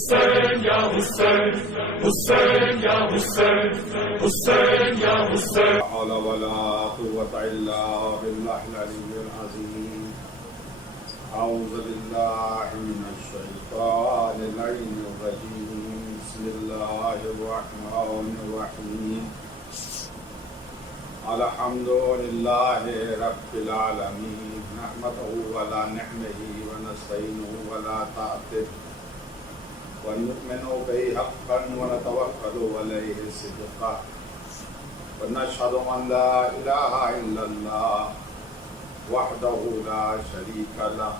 حسین یا حسین حسین یا حسین حسین یا حسین لا حول ولا قوة إلا بالله العلي العظيم. أعوذ بالله من الشيطان اللعين الرجيم. بسم الله الرحمن الرحيم. الحمد لله رب العالمين. نحمده ولا نعمه ونستعينه ولا طاعته ونؤمن به حقا ونتوكل عليه صدقا ونشهد أن لا إله إلا الله وحده لا شريك له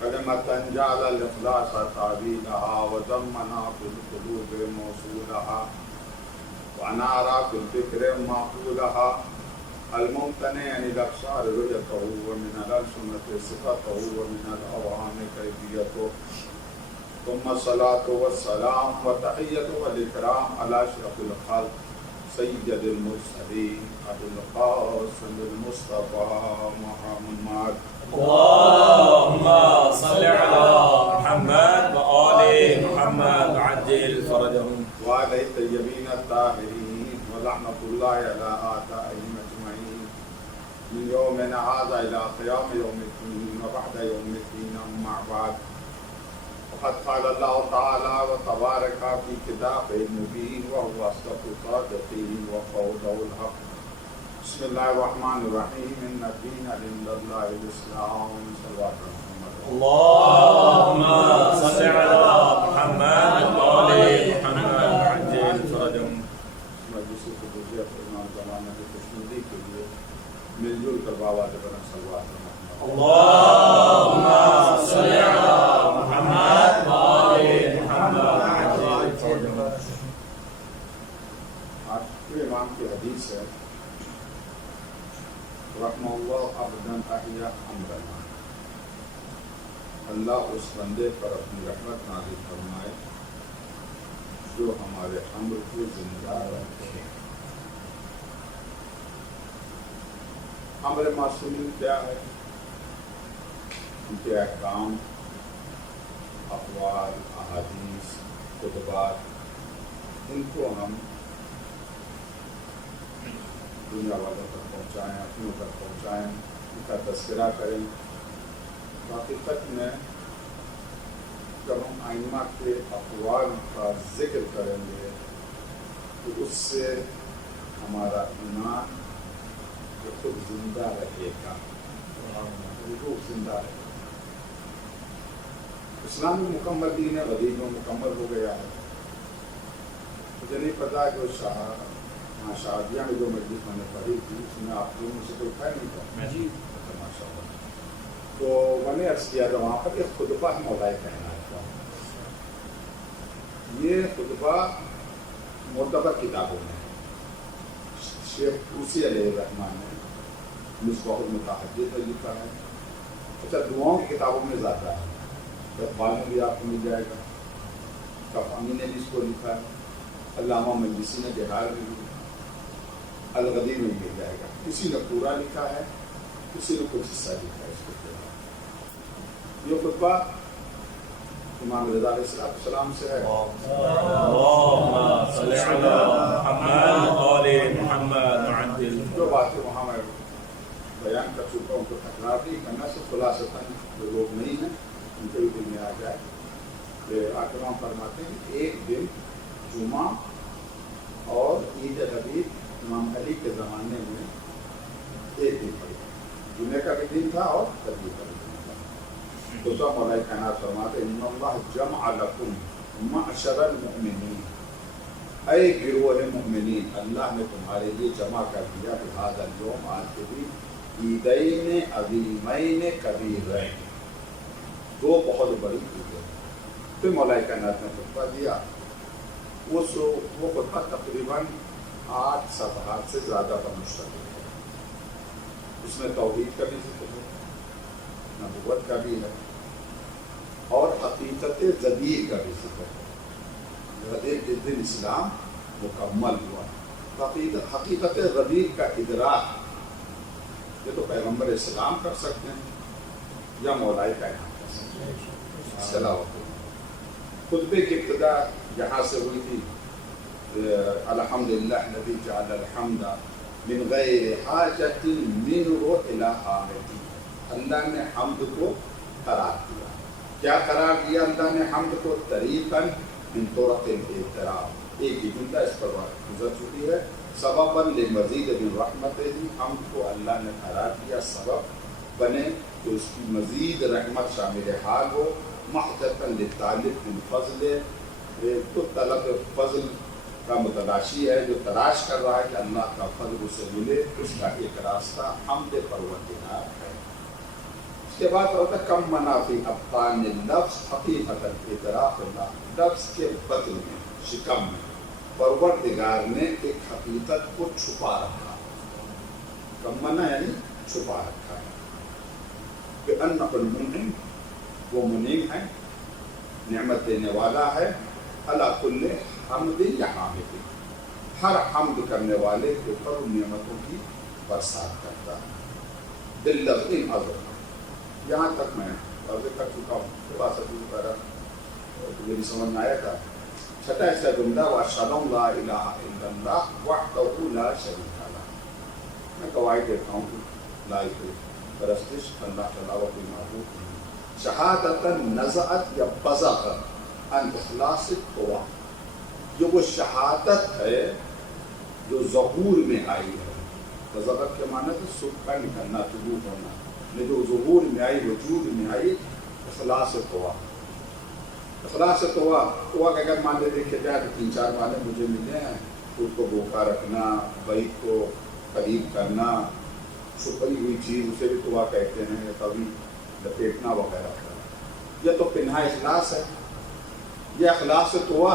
كلمة جعل الإخلاص تعبيدها وضمنا في القلوب موصولها وأنار في الفكر معقولها الممتنع عن الأبصار رؤيته ومن الألسنة صفته ومن الأوهام كيفيته ثم الصلاة والسلام والتحية والإكرام على أشرف الخلق سيد المرسلين أبي القاسم المصطفى محمد. اللهم صل على محمد وآل محمد عجل فرجهم وعلى الطيبين الطاهرين ولعنة الله على أعدائهم أجمعين من يومنا هذا إلى قيام يوم الدين وبعد يوم الدين أما بعد. وقد قال الله تعالى وتبارك في كتابه المبين وهو أصدق الصادقين وقوله الحق. بسم الله الرحمن الرحيم. إن الدين عند الله الإسلام. صلوات محمد. اللهم صل على محمد وآل محمد عجل فرجهم. مجلس خصوصیت امام زمانہ کی خوشنودی کے لیے مل جل کر باواد بنا صلوات محمد. اللهم صل على محمد وآل محمد عجل فرجهم. آج کے امام کی حدیث ہے رحم اللہ عبداً احیا امرنا. اللہ اس بندے پر اپنی رحمت نازل فرمائے جو ہمارے امر کو زندہ رکھے. امر معصومین کیا ہے؟ ان کے احکام، اقوال، احادیث، خطبات، ان کو ہم دنیا والوں تک پہنچائیں، اپنوں تک پہنچائیں، ان کا تذکرہ کریں. حقیقت میں جب ہم ائمہ کے اقوال کا ذکر کریں گے تو اس سے ہمارا ایمان جو خود زندہ رہے گا، روح زندہ رہے گا. اسلام میں مکمل دین ہے، غریب میں مکمل ہو گیا ہے. مجھے نہیں پتا کہ شادیہ میں جو مجلس میں نے پڑھی تھی اس میں آپ لوگوں سے کوئی خیر نہیں تھا. ماشاء اللہ. تو میں نے عرض کیا تھا وہاں پر ایک خطبہ مولا کائنات کا. یہ خطبہ معتبر کتابوں میں شیخ طوسی علیہ الرحمن نے مصباح المتحدث میں لکھا ہے. اچھا دعاؤں کی کتابوں میں زیادہ ہے. اقبال میں بھی آپ کو مل جائے گا. کفانی نے بھی اس کو لکھا ہے. علامہ مجلسی نے بہار میں بھی، الغدیر میں مل جائے گا. کسی نے پورا لکھا ہے، کسی نے کچھ حصہ لکھا ہے اس خطبے کا. یہ خطبہ امام رضا علیہ السلام سے ہے. اللهم صل على محمد وآل محمد عجل. جو باتیں وہاں میں بیان کر چکا ہوں تو تکرار نہیں کرنا. سے خلاصتاً جو لوگ نہیں ہیں ان کے بھی دل میں آ جائے کہ آکرام فرماتے ہیں ایک دن جمعہ اور عید ربیع امام علی کے زمانے میں ایک دن پڑی. جمعے کا بھی دن تھا اور ربیع کا بھی دن تھا. تو سب مولا کائنات فرماتے ہیں ان اللہ جمع لکم معشر المؤمنین. اے گروہ مؤمنین، اللہ نے تمہارے لیے جمع کر دیا بہذا اليوم، آج کے دن، عیدین عظیمین کبیرین، دو بہت بڑی عیدیں. پھر مولا کائنات نے خطبہ دیا. وہ خطبہ تقریباً 8 صفحات سے زیادہ پر مشتمل ہے. اس میں توحید کا بھی ذکر ہے، نبوت کا بھی ہے، اور حقیقت ضدیر کا بھی ذکر ہے. جس دن اسلام مکمل ہوا. حقیقت غدیر کا ادراک یہ تو پیغمبر اسلام کر سکتے ہیں یا مولا کائنات کر سکتے ہیں. اس کے علاوہ خطبے کی ابتدا یہاں سے ہوئی تھی الحمدللہ الذی جعل الحمد من غیر حاجت منہ الی حامد. اللہ نے حمد کو قرار دیا. کیا قرار دیا اللہ نے حمد کو؟ طریقاً من طرق الاعتراف. ایک ہی جملہ اس پر گزر چکی ہے. سبباً لمزید من رحمتہ، حمد کو اللہ نے قرار دیا سبب بنے کہ اس کی مزید رحمت شامل حال ہو. محضتاً لطالب من فضل، تو طلب فضل کا متلاشی ہے، جو تلاش کر رہا ہے کہ اللہ کا فضل اسے ملے، اس کا ایک راستہ حمد پروردگار ہے. اس کے بعد ہوتا ہے کم منافی ابطان لفظ حقیقت اعتراف اللہ. لفظ کے بدل میں، شکم میں پروردگار نے ایک حقیقت کو چھپا رکھا. کم منا یعنی چھپا رکھا ہے کہ انہ المنعم، وہ منعم ہے، نعمت دینے والا ہے. علی کل حمد یا حامد، ہر حمد کرنے والے کے اوپر ان نعمتوں کی برسات کرتا ہے. باللفظ عظم، یہاں تک میں عرض کر چکا ہوں. میری سمجھ میں آیا تھا. چھٹا ایسا جملہ واشهد ان لا الہ الا اللہ وحدہ لا شریک لہ. میں گواہی دیتا ہوں کہ لا الہ پرستش اللہ کے علاوہ کوئی معبود نہیں. شہادتاً نزعت یا بزغت ان اخلاص التوبہ، جو وہ شہادت ہے جو ظہور میں آئی ہے. بزغت کے معنی تو سکھ کا نکلنا، ظہور ہونا. یہ جو ظہور میں آئی، وجود میں آئی، اخلاص توبہ. اخلاص توبہ کا اگر مان دیکھے جائے تو 3-4 معنی مجھے ملے ہیں. خود کو بھوکا رکھنا، بعید کو قریب کرنا، چھپی ہوئی چیز اسے بھی توبہ کہتے ہیں، کبھی لپیٹنا وغیرہ کرنا. یہ تو پنہا اخلاص ہے. یہ اخلاص توبہ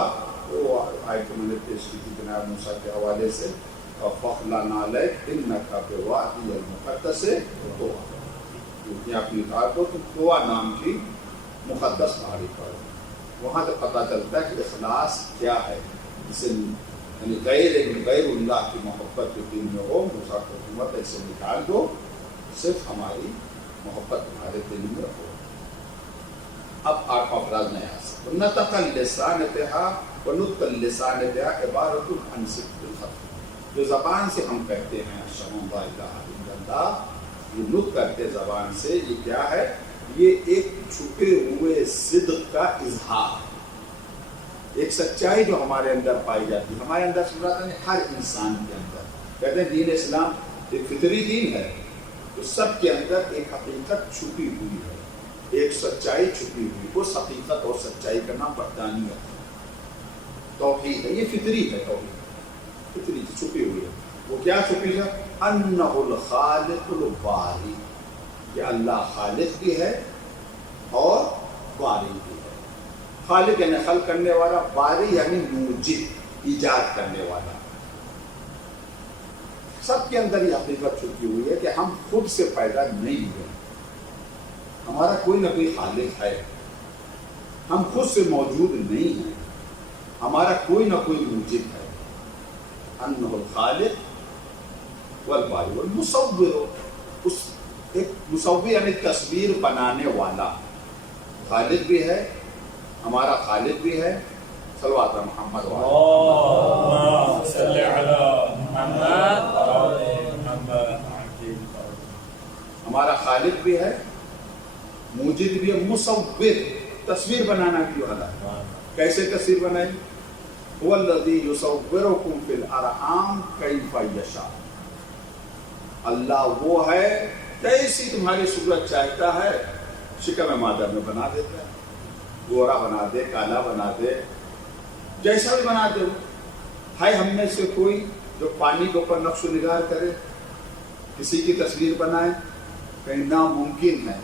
وہ آیت میں نے پیش کی تھی جناب موسیٰ کے حوالے سے. فَخْلَنَا عَلَيْكَ إِنَّكَ بِوَادِيِ الْمُقَدَّسِ طُوَىٰ. اپنی کار کو تو طویٰ نام کی مقدس پہاڑی پر. وہاں سے پتہ چلتا ہے کہ اخلاص کیا ہے. جسے یعنی غیر اللہ کی محبت کے دل میں ہو. موسیٰ کو حکومت اسے نکال دو، صرف ہماری محبت تمہارے دل میں ہو. اب آپ افراد نہیں آ سکتے. نطق اللسان بہا ونطق اللسان بہا عبارت عن صدق الخط. جو زبان سے ہم کہتے ہیں اشہد ان لا الہ الا اللہ، یہ نطق کرتے زبان سے، یہ کیا ہے؟ یہ ایک چھپے ہوئے صدق کا اظہار، ایک سچائی جو ہمارے اندر پائی جاتی ہے. ہمارے اندر سمجھاتا ہے ہر انسان کے اندر. کہتے ہیں دین اسلام ایک فطری دین ہے، تو سب کے اندر ایک حقیقت چھپی ہوئی ہے، ایک سچائی چھپی ہوئی. اس حقیقت اور سچائی کا نام وحدانیت، توحید ہے. یہ فطری ہے، توحید فطری چھپی ہوئی ہے. وہ کیا چھپی ہے؟ انہ الخالق الباری، کہ اللہ خالق بھی ہے اور باری بھی ہے. خالق یعنی خلق کرنے والا، باری یعنی موجد، ایجاد کرنے والا. سب کے اندر یہ حقیقت چھپی ہوئی ہے کہ ہم خود سے پیدا نہیں ہوئے. ہمارا کوئی نہ کوئی خالق ہے. ہم خود سے موجود نہیں ہیں، ہمارا کوئی نہ کوئی موجد ہے. انہ الخالق والباری والمصور. اس ایک مصور یعنی تصویر بنانے والا. خالق بھی ہے، ہمارا خالق بھی ہے. صلوات محمد اللهم صل على محمد. ہمارا خالق بھی ہے، موجد بھی ہے، مصور تصویر بنانا بھی والا. کیسے تصویر بنائی؟ هو الذي يصوركم في الارحام كيف يشاء. اللہ وہ ہے کیسی تمہاری صورت چاہتا ہے شکم مادر میں بنا دیتا ہے. گورا بنا دے، کالا بنا دے، جیسا بھی بنا دے. ہے ہم میں سے کوئی جو پانی کے اوپر نقش و نگار کرے، کسی کی تصویر بنائے؟ کہیں ناممکن ہے.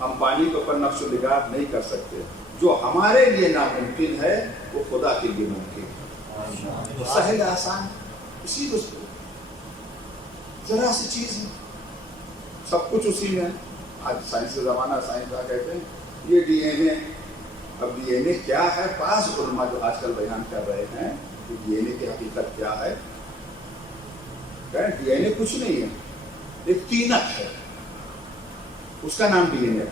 ہم پانی کے اوپر نقش و نگار نہیں کر سکتے. جو ہمارے لیے ناممکن ہے وہ خدا کے لیے ممکن ہے. سہل آسان اسی کو ذرا سی چیز ہے، سب کچھ اسی میں. آج سائنس کا زمانہ، سائنس کا کہتے ہیں یہ ڈی این اے. اب ڈی این اے کیا ہے؟ بعض علماء جو آج کل بیان کر رہے ہیں کہ ڈی این اے کی حقیقت کیا ہے. ڈی این اے کچھ نہیں ہے، ایک تینت ہے، اس کا نام ڈی این اے.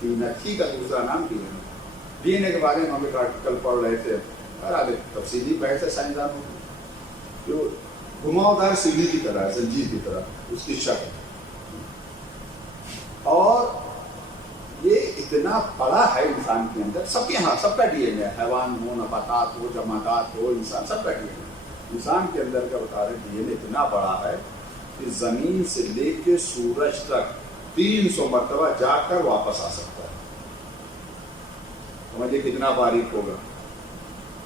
تینت ہی کا دوسرا نام ڈی این اے. ڈی این اے کے بارے میں ہم ایک آرٹیکل پڑھ رہے تھے، تفصیلی بحث ہے سائنسدانوں کی، جو گھماؤدار سیڑھی کی طرح ہے، زنجیر کی طرح اس کی شکل، اور یہ اتنا بڑا ہے انسان کے اندر، سب کے ہاں سب کا ڈی این اے، حیوان ہو، نباتات ہو، جماعتات ہو، انسان سب کا ڈی این اے، انسان کے اندر کا بتا رہے ڈی این اے اتنا بڑا ہے کہ زمین سے لے کے سورج تک 300 مرتبہ جا کر واپس آ سکتا ہے. سمجھے کتنا باریک ہوگا.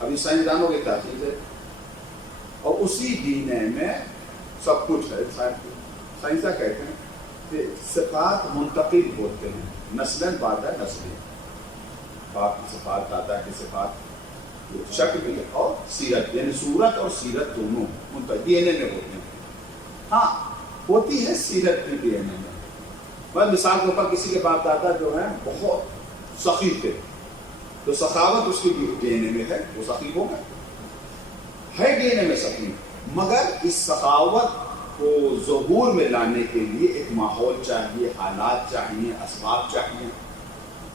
ابھی سائنسدانوں کی تحقیق ہے، اور اسی ڈی این اے میں سب کچھ ہے. سائنسداں کہتے ہیں کہ صفات منتقل ہوتے ہیں نسلاً بعد نسلیں، باپ کی صفات، دادا کی صفات، شکل بھی ہے، اور سیرت، یعنی صورت اور سیرت دونوں ڈی این اے میں ہوتے ہیں. ہاں ہوتی ہے سیرت بھی ڈی این اے میں. بس مثال کے اوپر کسی کے باپ دادا جو ہیں بہت سخی تھے، تو سخاوت اس کی ڈی این اے میں ہے، وہ سخی ہوگا، ہے ڈی این اے میں سخی. مگر اس سخاوت کو ظہور میں لانے کے لیے ایک ماحول چاہیے، حالات چاہیے، اسباب چاہیے.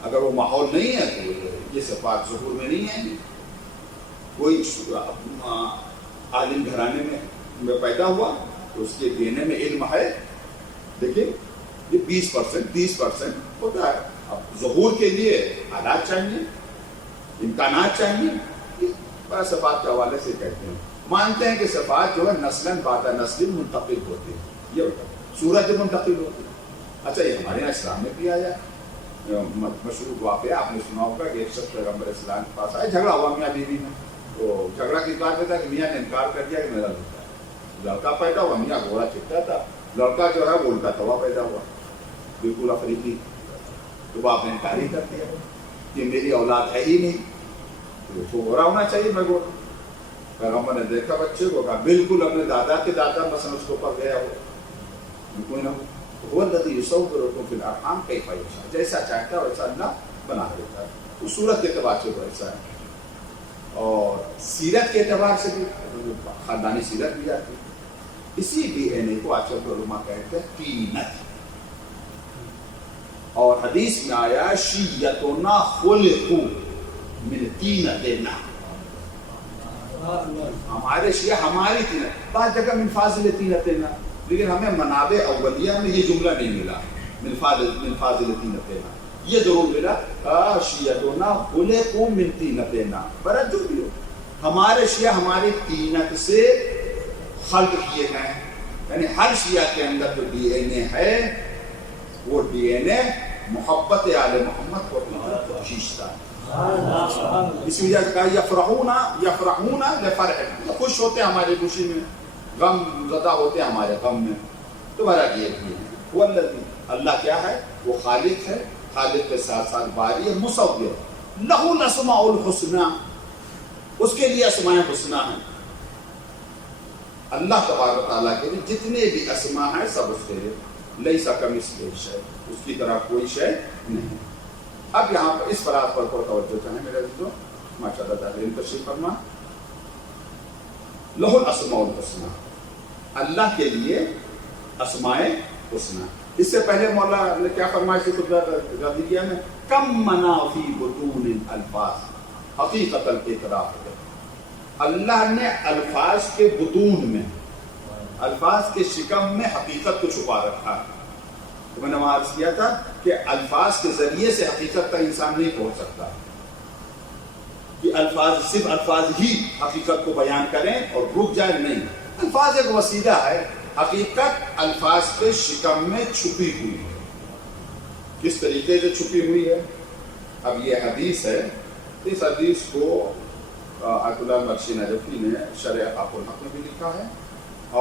اگر وہ ماحول نہیں ہے تو یہ صفات ظہور میں نہیں آئیں گی. کوئی عالم گھرانے میں پیدا ہوا تو اس کے ڈی این اے میں علم ہے، دیکھیں یہ 20% 30% ہوتا ہے. اب ظہور کے لیے حالات چاہیے، امکانات چاہیے. بڑا صفات کے حوالے سے کہتے ہیں، مانتے ہیں کہ صفات جو ہے نسلاً بعد نسل منتقل ہوتی ہے. یہ ہوتا ہے صورت منتقل ہوتی ہے. اچھا یہ ہمارے یہاں اسلام میں بھی آیا، مشہور واقعہ آپ نے سنا ہوگا کہ ایک شخص پیغمبر اسلام کے پاس آیا، جھگڑا ہوا میاں بیوی میں. تو جھگڑا کس بات میں تھا کہ میاں نے انکار کر دیا کہ میرا لڑکا ہے. لڑکا پیدا ہوا، میاں گھوڑا چکتا تھا، لڑکا جو ہے وہ الٹا توا پیدا ہوا، بالکل افریقی. تو باپ نے انکار ہی کر دیا کہ میری اولاد ہے ہی نہیں، تو گھوڑا ہونا چاہیے میں گھوڑا. پیغمبر نے دیکھا بچے کو، کہا بالکل اپنے دادا کے دادا مثلا اس کے اوپر گیا ہو، کوئی نہ وہ الذی یصورکم فی الارحام کیف یشاء، جیسا چاہتا ہے ویسا اللہ بنا دیتا ہے. تو صورت کے اعتبار سے وہ ایسا ہے، اور سیرت کے اعتبار سے بھی خاندانی سیرت بھی آتی ہے. اسی ڈی این اے کو آج کل علماء کہتے ہیں طینت. اور حدیث میں آیا شیعتنا خلقوا من طینتنا، ہمارے شیعہ ہماری طینت. بعض جگہ من فاضل طینتنا، لیکن ہمیں منابع اولیہ میں یہ جملہ نہیں ملا من فاضل طینتنا. یہ ضرور ملا شیعتنا خلقوا من طینتنا، برات جو بھی ہو ہمارے شیعہ ہماری طینت سے خلق کیے گئے ہیں. یعنی ہر شیعہ کے اندر جو ڈی این اے ہے وہ ڈی این اے محبت آل محمد کو اپنی طرف کھینچتا ہے. اس وجہ سے کہا یفرحون لفرح، خوش ہوتے ہیں ہماری خوشی میں، غم زدہ ہوتے ہیں ہمارے غم میں. تو بہرحال یہ بھی ہے وہ اللہ کیا ہے؟ وہ خالق ہے، خالق کے ساتھ ساتھ باری ہے، مصور. لہ الاسماء الحسنی، اس کے لیے اسماء حسنی ہیں. اللہ تبارک و تعالیٰ کے لیے جتنے بھی اسماء ہیں سب اس کے لیے. لیس کمثلہ شیء، اس کی طرح کوئی شے نہیں. اب یہاں پر اس فراز پر توجہ چاہیں میرے عزیزو، ماشاء اللہ تعالیٰ تشریف فرما. لہ الاسماء الحسنی، اللہ کے لیے اسماء حسنی. اس سے پہلے مولا نے کیا فرمایا اسی خطبہ غدیریہ میں؟ کم منا فی بطون الفاظ حقیقت الاعتراف. اللہ نے الفاظ کے بطون میں، الفاظ کے شکم میں حقیقت کو چھپا رکھا ہے. تو میں نے وہاں عرض کیا تھا کہ الفاظ کے ذریعے سے حقیقت تک انسان نہیں پہنچ سکتا، کہ الفاظ صرف الفاظ ہی حقیقت کو بیان کریں اور رک جائے، نہیں. الفاظ ایک وسیلہ ہے، حقیقت الفاظ کے شکم میں چھپی ہوئی ہے. کس طریقے سے چھپی ہوئی ہے؟ اب یہ حدیث ہے، اس حدیث کو آیت اللہ بخشی نجفی نے شرح افاق الحق میں بھی لکھا ہے،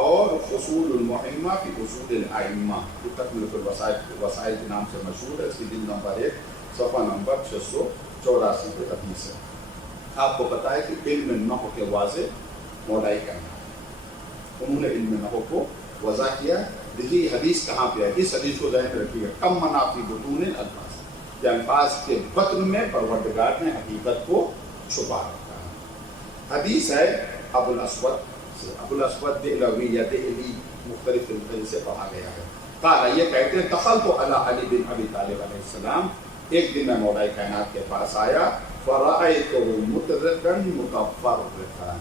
اور فصول المحمہ فی اصول الائمہ، تکمیلۃ الوسائل کے نام سے مشہور ہے. اس کی جلد نمبر 1 صفحہ نمبر 684 پہ حدیث ہے. آپ کو پتا ہے کہ علم نحو کے واضح مولائی کہنا ہے، انہوں نے علم نحو کو وضع کیا. دیکھیے حدیث کہاں پہ ہے، اس حدیث کو ذہن میں رکھیے گا. کم منا فی بطون الفاظ، کہ الفاظ کے بطن میں پروردگار نے حقیقت کو چھپا رکھا ہے. حدیث ہے ابو الاسود سے، ابو الاسود دہلوی یا دہلی مختلف طریقے سے پڑھا گیا ہے. قال، یہ کہتے ہیں دخلت علی علی بن ابی طالب علیہ السلام، ایک دن میں مولا کائنات کے پاس آیا. فرأيته متذكرا متفرقا،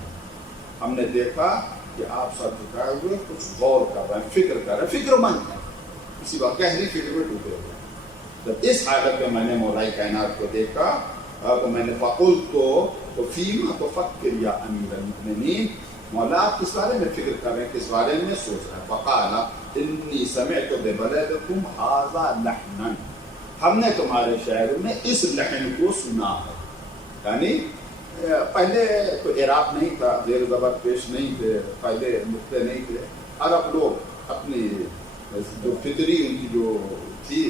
ہم نے دیکھا کہ آپ سر جھکائے ہوئے کچھ غور کر رہے ہیں، فکر کر رہے ہیں، فکر مند ہے، کسی بات گہری فکر میں ڈوبے ہوئے. جب اس حالت میں نے مولا کائنات کو دیکھا تو میں نے فقلت تو فیما تفکر یا امیر المؤمنین، مولا آپ کس بارے میں فکر کر رہے ہیں، کس بارے میں سوچ رہے ہیں؟ فقال انی سمعت ببلدکم ھذا لحنا، ہم نے تمہارے شہر میں اس لحن کو سنا ہے. یعنی پہلے تو اعراب نہیں تھا، زیر زبر پیش نہیں تھے، پہلے نقطے نہیں تھے. عرب لوگ اپنی جو فطری ان کی جو تھی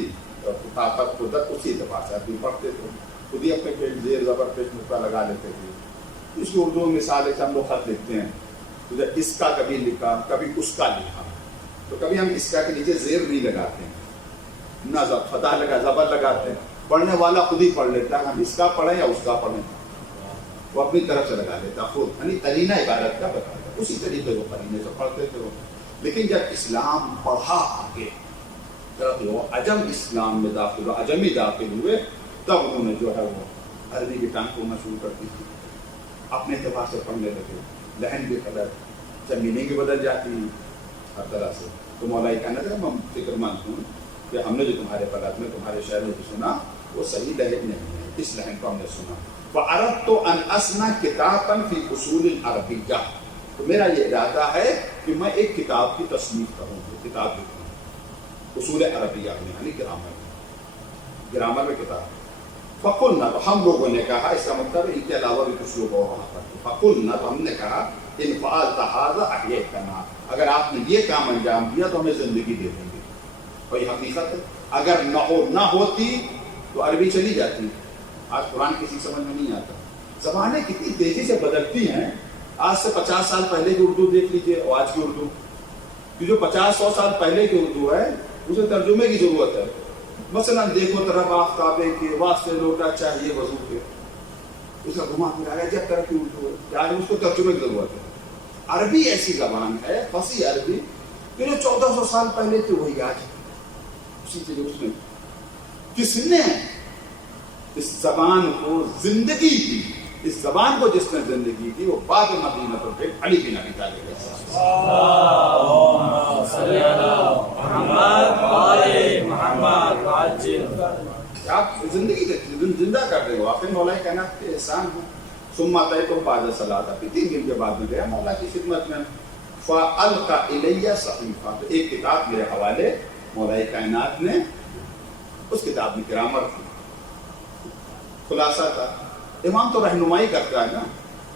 طاقت قدرت اسی اعتبار سے آدمی پڑھتے تھے، خود ہی اپنے پیش زیر زبر پیش نقطہ لگا لیتے تھے. اس کی اردو میں مثال ہے کہ ہم لوگ خط لکھتے ہیں تو اس کا کبھی لکھا کبھی اس کا لکھا، تو کبھی ہم اس کا کے نیچے زیر نہیں لگاتے ہیں، نہ فتح لگا زبر لگاتے ہیں، پڑھنے والا خود ہی پڑھ لیتا ہے، ہم اس کا پڑھیں یا اس کا پڑھیں وہ اپنی طرف سے لگا لیتا خود، یعنی قرینہ عبارت کا بتاتا، اسی طریقے سے قرینے سے پڑھتے تھے وہ. لیکن جب اسلام پڑھا آگے وہ عجم اسلام میں داخل ہوئے، عجمی داخل ہوئے، تب انہوں نے جو ہے وہ عربی کی ٹانگ پھوڑنا شروع کر دی تھی، اپنے اعتبار سے پڑھنے لگے، لہن بھی بدل، جب میننگ بھی بدل جاتی ہے ہر طرح سے. تو مولا کہنا تھا ہم فکر مند ہوں کہ ہم نے جو تمہارے بلد میں تمہارے شہر میں سنا وہ صحیح لہن نہیں ہے، اس لہن کو ہم نے سنا. فَأَرَدْتُ أَنْ أَصْنَعَ كِتَابًا فِي أُصُولِ الْعَرَبِيَّةِ، تو میرا یہ ارادہ ہے کہ میں ایک کتاب کی تصنیف کروں، کتاب لکھوں اصول عربیہ میں، یعنی گرامر میں کتاب. فَقُلْنَا، تو ہم لوگوں نے کہا، اس کا مطلب ان کے علاوہ بھی کچھ لوگ اور وہاں پر تھے. فَقُلْنَا، تو ہم نے کہا إِنْ فَعَلْتَ هَذَا أَحْيَيْتَنَا، اگر آپ نے یہ کام انجام دیا تو ہمیں زندگی دے دیں گے. کوئی حقیقت ہے، اگر نہ ہوتی تو عربی چلی جاتی. آج قرآن کسی سمجھ میں نہیں آتا، زبانیں کتنی تیزی سے بدلتی ہیں. آج سے 50 سال پہلے کی اردو دیکھ لیجیے اور آج کی اردو، جو 50-100 سال پہلے کی اردو ہے اسے ترجمے کی ضرورت ہے. مثلا دیکھو طرف آفتابے کے واسطے لوٹا چاہیے وضو کے، اس کا گھما پھرا ہے جب طرح کی اردو ہے، آج اس کو ترجمے کی ضرورت ہے. عربی ایسی زبان ہے، فصیح عربی، کہ جو 1400 سال پہلے تھی وہی آج اسی چیز. اس میں کس نے اس زبان کو زندگی دی، اس زبان کو جس نے زندگی دی وہ بعد مدینہ پر علی بن ابی طالب علیہ اللهم صل على محمد وعلى محمد عجل. آپ زندگی زندہ کر رہے ہو. آخر مولا کائنات کے احسان ہے. ثم اتیتم بعد الصلاۃ، پھر 3 دن کے بعد میں گیا مولا کی خدمت میں. فالقى الی صحیفہ، تو ایک کتاب میرے حوالے مولا کائنات نے، اس کتاب میں گرامر تھی، خلاصہ تھا. امام تو رہنمائی کرتا ہے نا،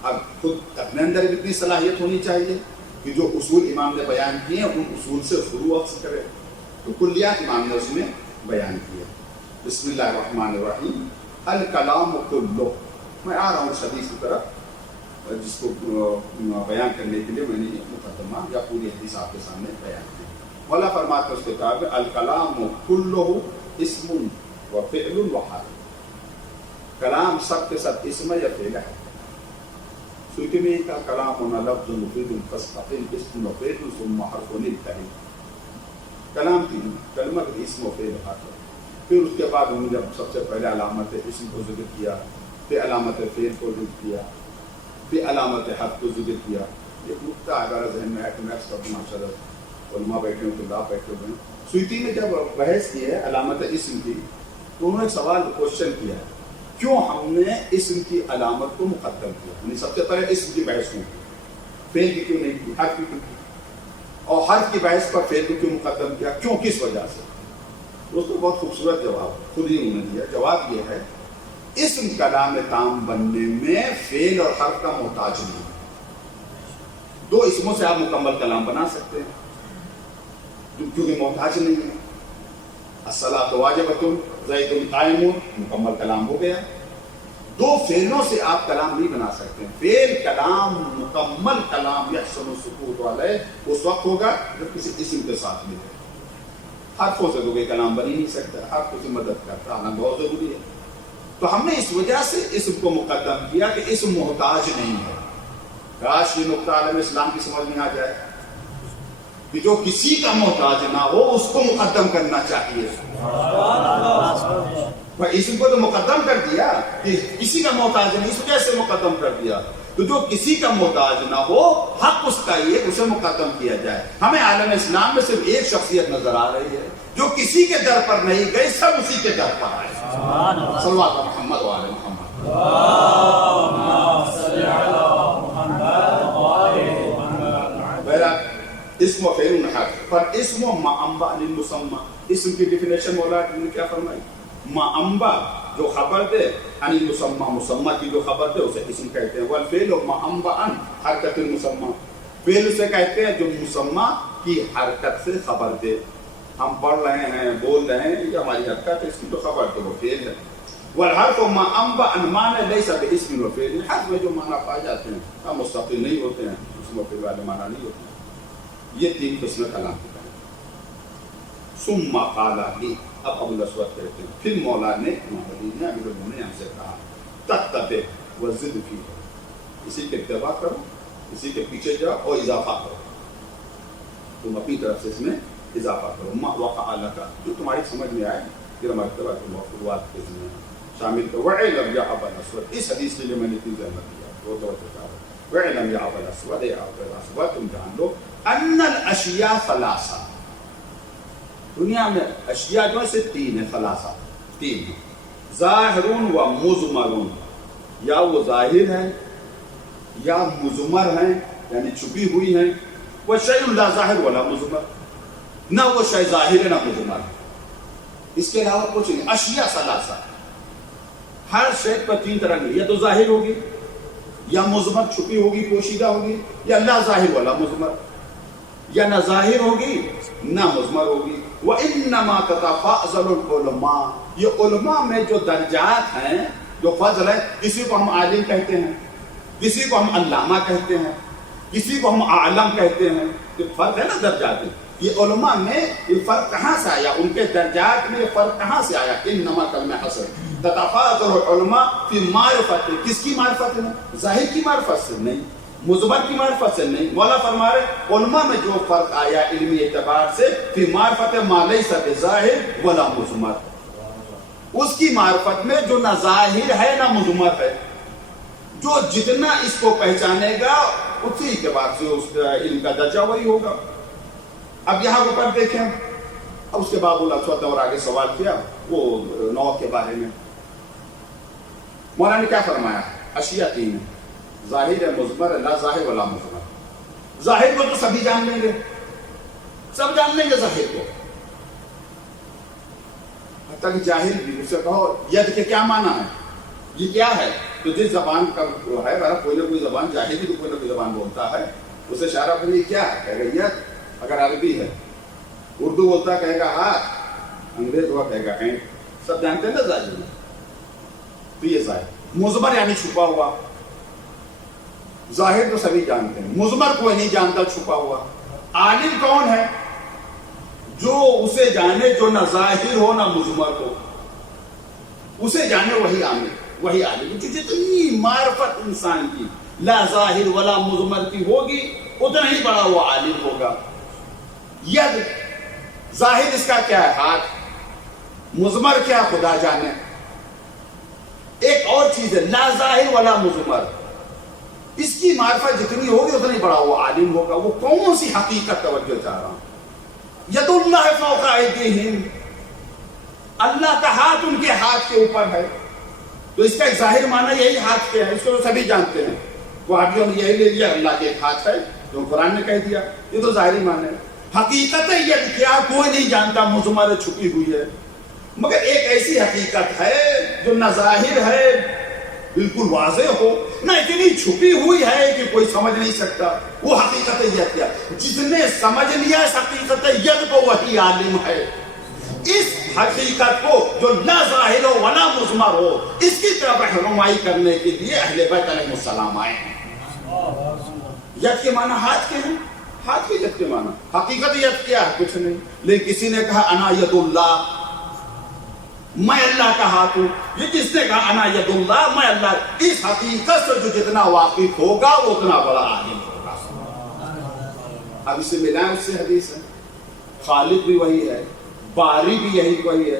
اب خود اپنے اندر بھی اتنی صلاحیت ہونی چاہیے کہ جو اصول امام نے بیان کیے ان اصول سے شروع اخذ کرے. تو کلیات امام نے اس میں بیان کیے. بسم اللہ الرحمن الرحیم. الکلام کلہ، میں آ رہا ہوں اس حدیث کی طرف جس کو بیان کرنے کے لیے میں نے مقدمہ یا پوری حدیث آپ کے سامنے بیان کی. مولا فرماتے ہیں اس کتاب میں الکلام کلہ اسم و فعل و حرف، کلام سب کے ساتھ اسم یا فعل ہے. سوچتے میں کا کلام ہونا لفظ مفید فاستقل اسم و فعل ثم حرف للتحریم. کلام کی کلمہ کی اسم و فعل حرف. پھر اس کے بعد انہوں نے جب سب سے پہلے علامت اسم کو ذکر کیا، پھر علامت فعل کو ذکر کیا، پھر علامت حرف کو ذکر کیا. ایک نقطہ اگر ذہن میں ہے کہ میں اس کا ماشاءاللہ علماء بیٹھے ہوئے، طلاب بیٹھے ہوئے ہیں. سویتی نے جب بحث کی ہے علامت اسم کی تو انہوں نے ایک سوال کوشچن کیا ہے، کیوں ہم نے اسم کی علامت کو مقدم کیا؟ یعنی سب سے پہلے اسم کی بحث کیوں کی، فعل کی کیوں نہیں کی، حرف کی کیوں کی، اور حرف کی بحث پر فعل کو کیوں مقدم کیا، کیوں، کس وجہ سے؟ اس کو بہت خوبصورت جواب خود ہی انہوں نے دیا. جواب یہ ہے اسم کلام تام بننے میں فعل اور حرف کا محتاج نہیں. 2 اسموں سے آپ مکمل کلام بنا سکتے ہیں کیونکہ محتاج نہیں ہے. الصلاۃ واجبۃ زید قائم، مکمل کلام ہو گیا. 2 فعلوں سے آپ کلام نہیں بنا سکتے. فعل کلام مکمل کلام یحسن السکوت علیہ اس وقت ہوگا جب کسی اسم کے ساتھ ملے. حرفوں سے تو کوئی کلام بن ہی نہیں سکتا، حرف کی مدد کرتا آنا بہت ضروری ہے. تو ہم نے اس وجہ سے اسم کو مقدم کیا کہ اسم محتاج نہیں ہے. کاش یہ نقطہ عالم اسلام کی سمجھ میں آ جائے کہ جو کسی کا محتاج نہ ہو اس کو مقدم کرنا چاہیے. اسم کو تو مقدم کر دیا کہ کسی کا محتاج نہیں، اس کیسے مقدم کر دیا؟ تو جو کسی کا محتاج نہ ہو حق اس کا یہ اسے مقدم کیا جائے. ہمیں عالم اسلام میں صرف ایک شخصیت نظر آ رہی ہے جو کسی کے در پر نہیں گئی، سب اسی کے در پر آئے. صلوات محمد و آل محمد. اسم و فعل حق پر اسم و معمبا للمسمى. اسم کی ڈیفینیشن مولا نے کیا فرمائی؟ معمبا جو خبر دے، ان المسمى مسمى کی جو خبر دے اسے اسم کہتے ہیں. والفعل معمبا عن حرکت المسمى. فعل اسے کہتے ہیں جو مسمى کی حرکت سے خبر دے. ہم پڑھ رہے ہیں، بول رہے ہیں، یہ ہماری حرکت ہے، اس کی جو خبر دے وہ فعل ہے. والحرف معمبا عن معنی ليس باسم وفعل. حرف میں جو معنی پائے جاتے ہیں ہم مستقل نہیں ہوتے ہیں، اسم و فعل والے معنی نہیں ہوتے ہیں. یہ تین قسم کلام کی ہے. ثم قال لي، اب ابو الاسود کہتے ہیں پھر مولا نے امیر المومنین ہم سے کہا تتبع وزد فیہ، اسی کے اتباع کرو، اسی کے پیچھے جاؤ اور اضافہ کرو. تم اپنی طرف سے اس میں اضافہ کرو. ما وقع لك، جو تمہاری سمجھ میں آئے پھر مرتبہ کے موضوعات کے ذمہ شامل کرو. وعلم یا ابا الاسود، اس حدیث کے لیے میں نے اتنی زحمت دیا وہ تو وعلم یا ابا الاسود، یا ابا الاسود تم جان لو ان الاشیاء ثلاثہ، دنیا میں اشیاء جو ہے تین ہے، ثلاثہ تین ہیں. ظاہر و مضمر، یا وہ ظاہر ہے یا مضمر ہیں یعنی چھپی ہوئی ہیں. وشیء لا ظاہر ولا مضمر، نہ وہ شے ظاہر ہے نہ مضمر، اس کے علاوہ کچھ نہیں. اشیاء ثلاثہ، ہر شے پر تین طرح کی، یا تو ظاہر ہوگی یا مضمر چھپی ہوگی پوشیدہ ہوگی، یا لا ظاہر ولا مضمر، یا نہ ظاہر ہوگی نہ مضمر ہوگی. وَإِنَّمَا تَتَفَاضَلُ الْعُلَمَاء، یہ علماء میں جو درجات ہیں، جو فضل ہے، کسی کو ہم عالم کہتے ہیں، کسی کو ہم علامہ کہتے ہیں، کسی کو ہم عالم کہتے ہیں. یہ فرق ہے نا درجات میں. یہ علماء میں یہ فرق کہاں سے آیا؟ ان کے درجات میں یہ فرق کہاں سے آیا؟ انما کلمہ حصر. تتفاضل العلماء فی معرفت، کس کی معرفت ہے؟ ظاہر کی معرفت سے نہیں، مضمر کی معرفت سے نہیں. مولا فرما رہے علماء میں جو فرق آیا علمی اعتبار سے، فی معرفت ما لیس بظاہر ولا مضمر، اس کی معرفت میں جو نہ ظاہر ہے نہ مضمر ہے. جو جتنا اس کو پہچانے گا اسی اعتبار سے اس کا علم کا درجہ وہی ہوگا. اب یہاں اوپر دیکھیں، اب اس کے بعد الاسود اور آگے سوال کیا وہ نوع کے بارے میں. مولا نے کیا فرمایا؟ اشیاء تین ہیں، ظاہر ہے، مضمر ہے، لا ظاہر ولا مضمر. ظاہر کو تو سبھی جان لیں گے، سب جان لیں گے ظاہر کو، حتیٰ کہ جاہل بھی. اس سے کہو ید کے کیا معنی ہے، یہ کیا ہے، تو جس زبان کا ہے کوئی نہ کوئی زبان، جاہل بھی تو کوئی نہ کوئی زبان بولتا ہے، اسے اشارہ کرے یہ کیا ہے، کہے گا ید. اگر عربی ہے، اردو بولتا کہے گا ہاتھ، انگریز ہوا کہے گا اینٹ. سب جانتے ہیں نا ظاہر میں. تو یہ ظاہر. مضمر یعنی چھپا ہوا. ظاہر تو سبھی جانتے ہیں، مضمر کوئی نہیں جانتا چھپا ہوا. عالم کون ہے؟ جو اسے جانے جو نہ ظاہر ہو نہ مضمر ہو، اسے جانے وہی عالم، وہی عالم. جتنی معرفت انسان کی لا ظاہر ولا مضمر کی ہوگی اتنا ہی بڑا وہ عالم ہوگا. ید ظاہر اس کا کیا ہے؟ ہاتھ. مضمر کیا؟ خدا جانے. ایک اور چیز ہے لا ظاہر ولا مضمر، اس کی معرفت جتنی ہوگی اتنی بڑا وہ عالم ہوگا. وہ کون سی حقیقت توجہ چاہ رہا ہوں؟ ید اللہ فوق ایدیہم، اللہ کا ہاتھ ان کے ہاتھ کے اوپر ہے. تو اس کا ایک ظاہر معنی یہی ہاتھ کے ہے، اس کو تو سبھی جانتے ہیں. وہابیوں نے یہی لے لیا اللہ کے ایک ہاتھ ہے، جو قرآن نے کہہ دیا. یہ تو ظاہری معنی ہے. حقیقت ید کیا کوئی نہیں جانتا، مضمر چھپی ہوئی ہے. مگر ایک ایسی حقیقت ہے جو نہ ظاہر ہے بالکل واضح ہو، نہ اتنی چھپی ہوئی ہے کہ کوئی سمجھ نہیں سکتا. وہ حقیقت ید کیا؟ جس نے سمجھ لیا اس حقیقت ید کو وہی عالم ہے. اس حقیقت کو جو لا ظاہر ہو ولا مضمر ہو، اس کی طرف رہنمائی کرنے کے لیے اہل بیت علیہ السلام آئے ہیں. ید کے معنی ہاتھ کے ہیں، ہاتھ کے ید کے معنی. حقیقت ید کیا ہے؟ کچھ نہیں. لیکن کسی نے کہا انا ید اللہ، میں اللہ کا ہاتھ ہوں. یہ کس نے کہا انا ید اللہ، میں اللہ. اس حقیقت سے جو جتنا واقف ہوگا وہ اتنا بڑا عالم ہوگا. اب اسے ملائیں اس سے حدیث ہے، خالق بھی وہی ہے، باری بھی یہی وہی ہے،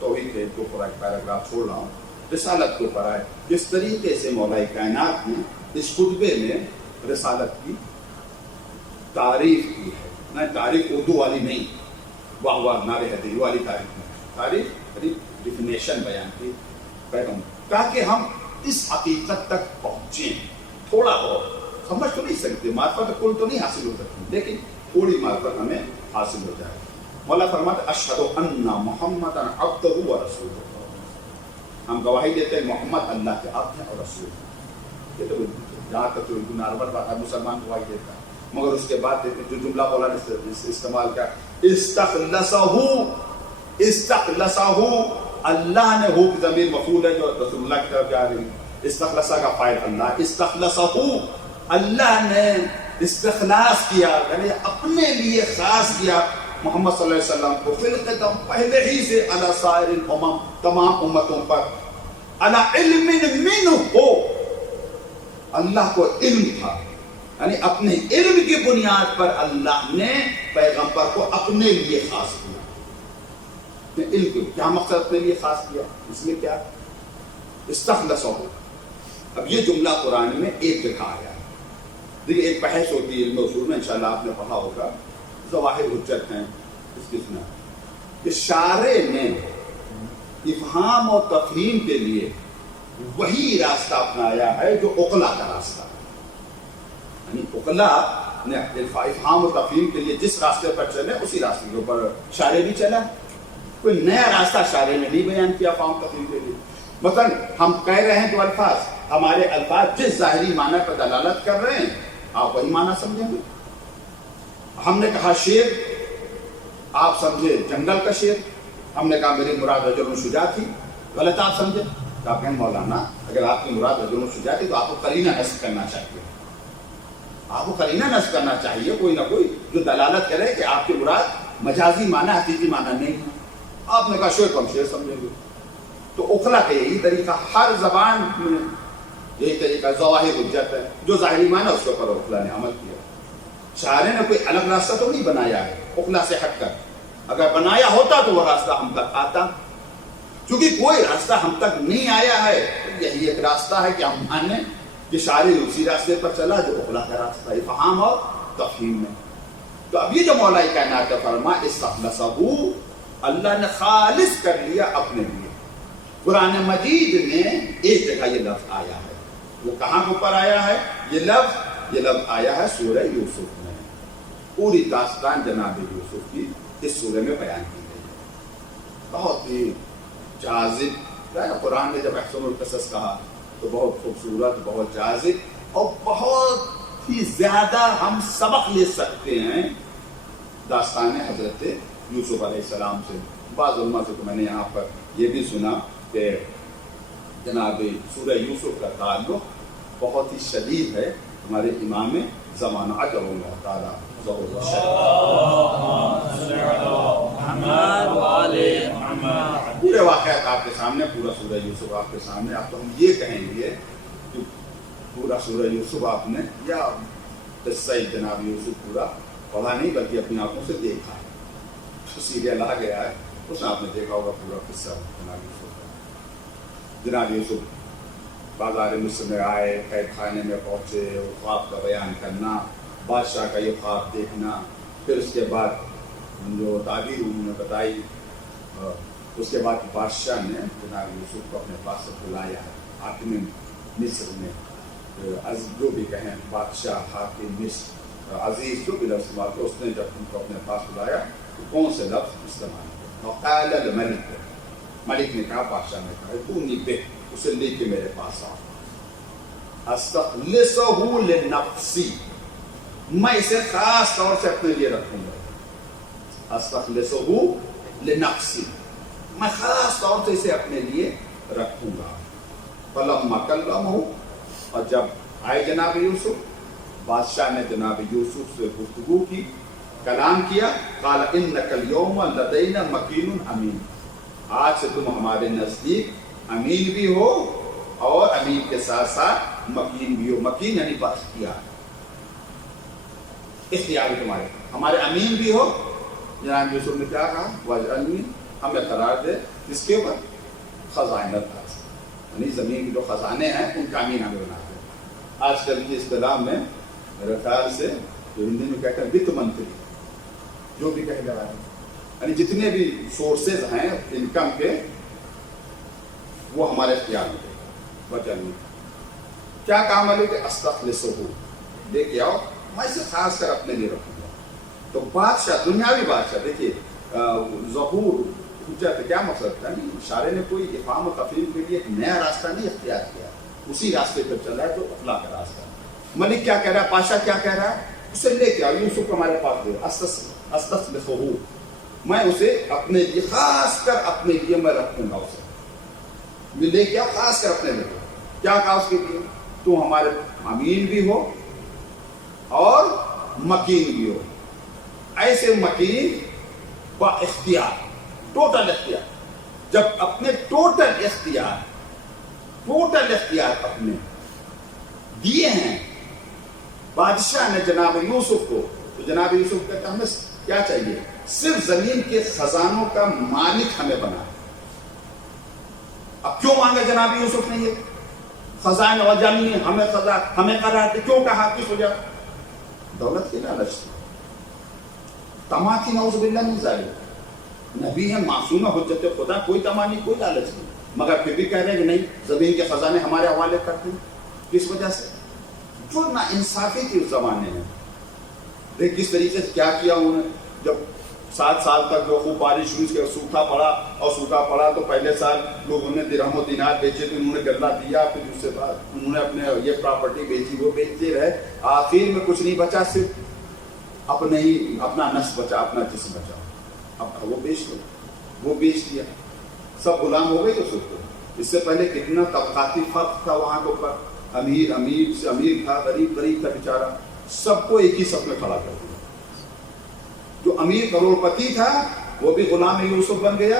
توحید کے دو پیراگراف چھوڑ رہا ہوں، رسالت کے اوپر آئے. جس طریقے سے مولا کائنات نے اس خطبے میں رسالت کی تعریف کی ہے، نہ تعریف اردو والی نہیں، واہ واہ نعرے حیدری والی تعریف نہیں، تعریف ڈیفینیشن بیان کی پیغام، تاکہ ہم اس حقیقت تک پہنچیں. تھوڑا بہت سمجھ تو نہیں سکتے، معرفت کل تو نہیں حاصل ہو سکتی، لیکن تھوڑی معرفت ہمیں حاصل ہو جائے. مولا فرماتے اشہد ان محمد عبدہ و رسولہ، ہم گواہی دیتے ہیں محمد اللہ کے عبد ہیں اور رسول ہیں. یہ تو جہاں تک تو نارمل بات ہے، مسلمان گواہی دیتا ہے. مگر اس کے بعد دیکھیں جو جملہ مولا نے استعمال کیا، استخلصہ، اللہ نے ہو کی ضمیر مفعول ہے جو رسول اللہ کی طرف جا رہی ہے. استخلصہ کا فاعل اللہ، استخلصہ اللہ نے استخلاص کیا، یعنی اپنے لیے خاص کیا محمد صلی اللہ علیہ وسلم کو فی القدم، پہلے ہی سے علی سائر الامم، تمام امتوں پر، علی علم منہ، اللہ کو علم تھا، یعنی اپنے علم کی بنیاد پر اللہ نے پیغمبر کو اپنے لیے خاص کیا. علم کو کیا مقصد اپنے لیے خاص کیا، اس میں کیا استخلصہ ہو. اب یہ جملہ قرآن میں ایک جگہ آیا ہے. دیکھیے ایک بحث ہوتی ہے علم اصول میں، انشاءاللہ آپ نے پڑھا ہوگا، ظواہر حجت ہیں اس قسم کہ شارع نے افہام اور تفہیم کے لیے وہی راستہ اپنایا ہے جو عقلا کا راستہ ہے. یعنی عقلا نے افہام اور تفہیم کے لیے جس راستے پر چلے اسی راستے کے اوپر شارع بھی چلا. کوئی نیا راستہ شارع نے نہیں بیان کیا افہام تفہیم کے لیے. مثلا ہم کہہ رہے ہیں جو الفاظ، ہمارے الفاظ جس ظاہری معنی پر دلالت کر رہے ہیں آپ وہی معنی سمجھیں گے. ہم نے کہا شیر، آپ سمجھے جنگل کا شیر. ہم نے کہا میری مراد رجل شجاع تھی، غلط آپ سمجھے. تو آپ کہیں مولانا اگر آپ کی مراد رجل شجاع تھی تو آپ کو قرینہ نصب کرنا چاہیے، آپ کو قرینہ نصب کرنا چاہیے کوئی نہ کوئی جو دلالت کرے کہ آپ کی مراد مجازی معنی حقیقی معنی نہیں ہے. آپ نے کہا شیر کو ہم شیر سمجھیں گے. تو عقلا کا یہی طریقہ، ہر زبان میں یہی طریقہ ظواہر حجت ہے، جو ظاہری معنی اس کے اوپر عقلا نے عمل کیا. شاعر نے کوئی الگ راستہ تو نہیں بنایا ہے عقلا سے ہٹ کر. اگر بنایا ہوتا تو وہ راستہ ہم تک آتا. کیونکہ کوئی راستہ ہم تک نہیں آیا ہے، یہی ایک راستہ ہے کہ ہم مانے کہ شاعر اسی راستے پر چلا جو عقلا کا راستہ ہے، افہام اور تفہیم میں. تو اب یہ جو مولا کائنات کا فرما استخلصہ، اللہ نے خالص کر لیا اپنے لیے. قرآن مجید میں ایک جگہ یہ لفظ آیا ہے، وہ کہاں کے اوپر آیا ہے یہ لفظ آیا ہے سورہ یوسف میں. پوری داستان جناب یوسف کی اس سورہ میں بیان کی گئی ہے. بہت ہی جازب ہے. قرآن نے جب احسن القصص کہا تو بہت خوبصورت، بہت جازب اور بہت ہی زیادہ ہم سبق لے سکتے ہیں داستان حضرت یوسف علیہ السلام سے. بعض علماء سے تو میں نے یہاں پر یہ بھی سنا کہ جناب سورہ یوسف کا تعلق بہت ہی شدید ہے ہمارے امام زمانہ عجب اللہ تعالیٰ پورے واقعات آپ کے سامنے، پورا سورہ یوسف آپ کے سامنے. اب تو ہم یہ کہیں گے کہ پورا سورہ یوسف آپ نے یا قصہ جناب یوسف پورا پڑھا نہیں بلکہ اپنی آنکھوں سے دیکھا ہے. سیریل آ گیا ہے اس میں آپ نے دیکھا ہوگا پورا قصہ جناب یوسف کا. جناب یوسف بازار مصر میں آئے، قید خانے میں پہنچے، خواب کا بیان کرنا، بادشاہ کا یہ خواب دیکھنا، پھر اس کے بعد جو تعبیر انہوں نے بتائی، اس کے بعد بادشاہ نے جناب یوسف کو اپنے پاس سے بلایا ہے. حاکم مصر میں جو بھی کہیں بادشاہ، حاکم مصر، عزیز جو بھی لفظ استعمال کیا، اس نے جب ان کو اپنے پاس بلایا تو کون سے لفظ استعمال کیا؟ وقال الملک، ملک نے کہا، بادشاہ نے کہا اتونی بہ، اسے لے کے میرے پاس آؤ. استخلصہ لنفسی، میں اسے خاص طور سے اپنے لیے رکھوں گا. استخلصہ لنفسی، میں خاص طور سے اسے اپنے لیے رکھوں گا. فلما کلمہ، اور جب آئے جناب یوسف، بادشاہ نے جناب یوسف سے گفتگو کی، کلام کیا. قال انک اليوم لدینا مکین امین، آج سے تم ہمارے نزدیک امین بھی ہو اور امین کے ساتھ ساتھ مکین بھی ہو. مکین یعنی بااختیار، اختیار تمہارے، ہمارے امین بھی ہو. جناب یوسف نے کیا کہا؟ واجعلنی ہمیں قرار دے اس کے اوپر خزائن الارض، یعنی زمین کے جو خزانے ہیں ان کا امین ہمیں بنا دے. آج کل کی اصطلاح میں میرے خیال سے جو ہندی میں کہتے ہیں وت منتری، جو بھی کہہ رہا ہے، یعنی جتنے بھی سورسز ہیں انکم کے وہ ہمارے اختیار میں وطن میں. کیا کام ہے کہ استخلصہ لے کے آؤ، میں اسے خاص کر اپنے لیے رکھوں گا. تو بادشاہ، دنیاوی بادشاہ، دیکھیے ظہور حجت کیا مقصد تھا؟ اشارے نے کوئی افہام و تفہیم کے لیے ایک نیا راستہ نہیں اختیار کیا، اسی راستے پر چل رہا ہے جو اخلاق کا راستہ. ملک کیا کہہ رہا ہے، پاشا کیا کہہ رہا ہے، اسے لے کے آؤ، یوسف کو ہمارے پاس دے. استخلصہ، میں اسے اپنے لیے، خاص کر اپنے لیے میں رکھوں گا. اسے میں لے کے آؤ خاص کر اپنے لیے. کیا کہا اس کے لیے؟ تو ہمارے امین بھی ہو اور مکین بھی ہو. ایسے مکین با اختیار، ٹوٹل اختیار. جب اپنے ٹوٹل اختیار اپنے دیے ہیں بادشاہ نے جناب یوسف کو، تو جناب یوسف کہتے ہمیں کیا چاہیے؟ صرف زمین کے خزانوں کا مالک ہمیں بنا. اب کیوں مانگا جناب یوسف نے یہ خزانہ و جمی ہمیں قرار دے؟ کیوں کہا؟ کس وجہ؟ دولت کی لالچ تھی، طمع تھی، نعوذ باللہ من ذالک. نبی ہے، معصوم ہے، حجت خدا، کوئی طمع نہیں، کوئی لالچ نہیں، مگر پھر بھی کہہ رہے ہیں کہ نہیں، زمین کے خزانے ہمارے حوالے کرتے ہیں. کس وجہ سے؟ جو نا انصافی تھی اس زمانے میں. دیکھ کس طریقے سے کیا کیا انہوں نے. جب 7 سال تک جو خوب بارش ہوئی، اس کے سوکھا پڑا تو پہلے سال لوگوں نے درہم و دینار بیچے، تو انہوں نے غلہ دیا، پھر اس سے بعد انہوں نے اپنے یہ پراپرٹی بیچی، وہ بیچتے رہے، آخر میں کچھ نہیں بچا، صرف اپنا نفس بچا، اپنا جسم بچا. اب وہ بیچ دیا، سب غلام ہو گئے. تو سوچو اس سے پہلے کتنا طبقاتی فرق تھا وہاں کے اوپر. امیر سے امیر تھا، غریب تھا بیچارہ، سب کو ایک ہی صف میں کھڑا کر دیا. جو امیر کروڑ پتی تھا وہ بھی غلام یوسف بن گیا،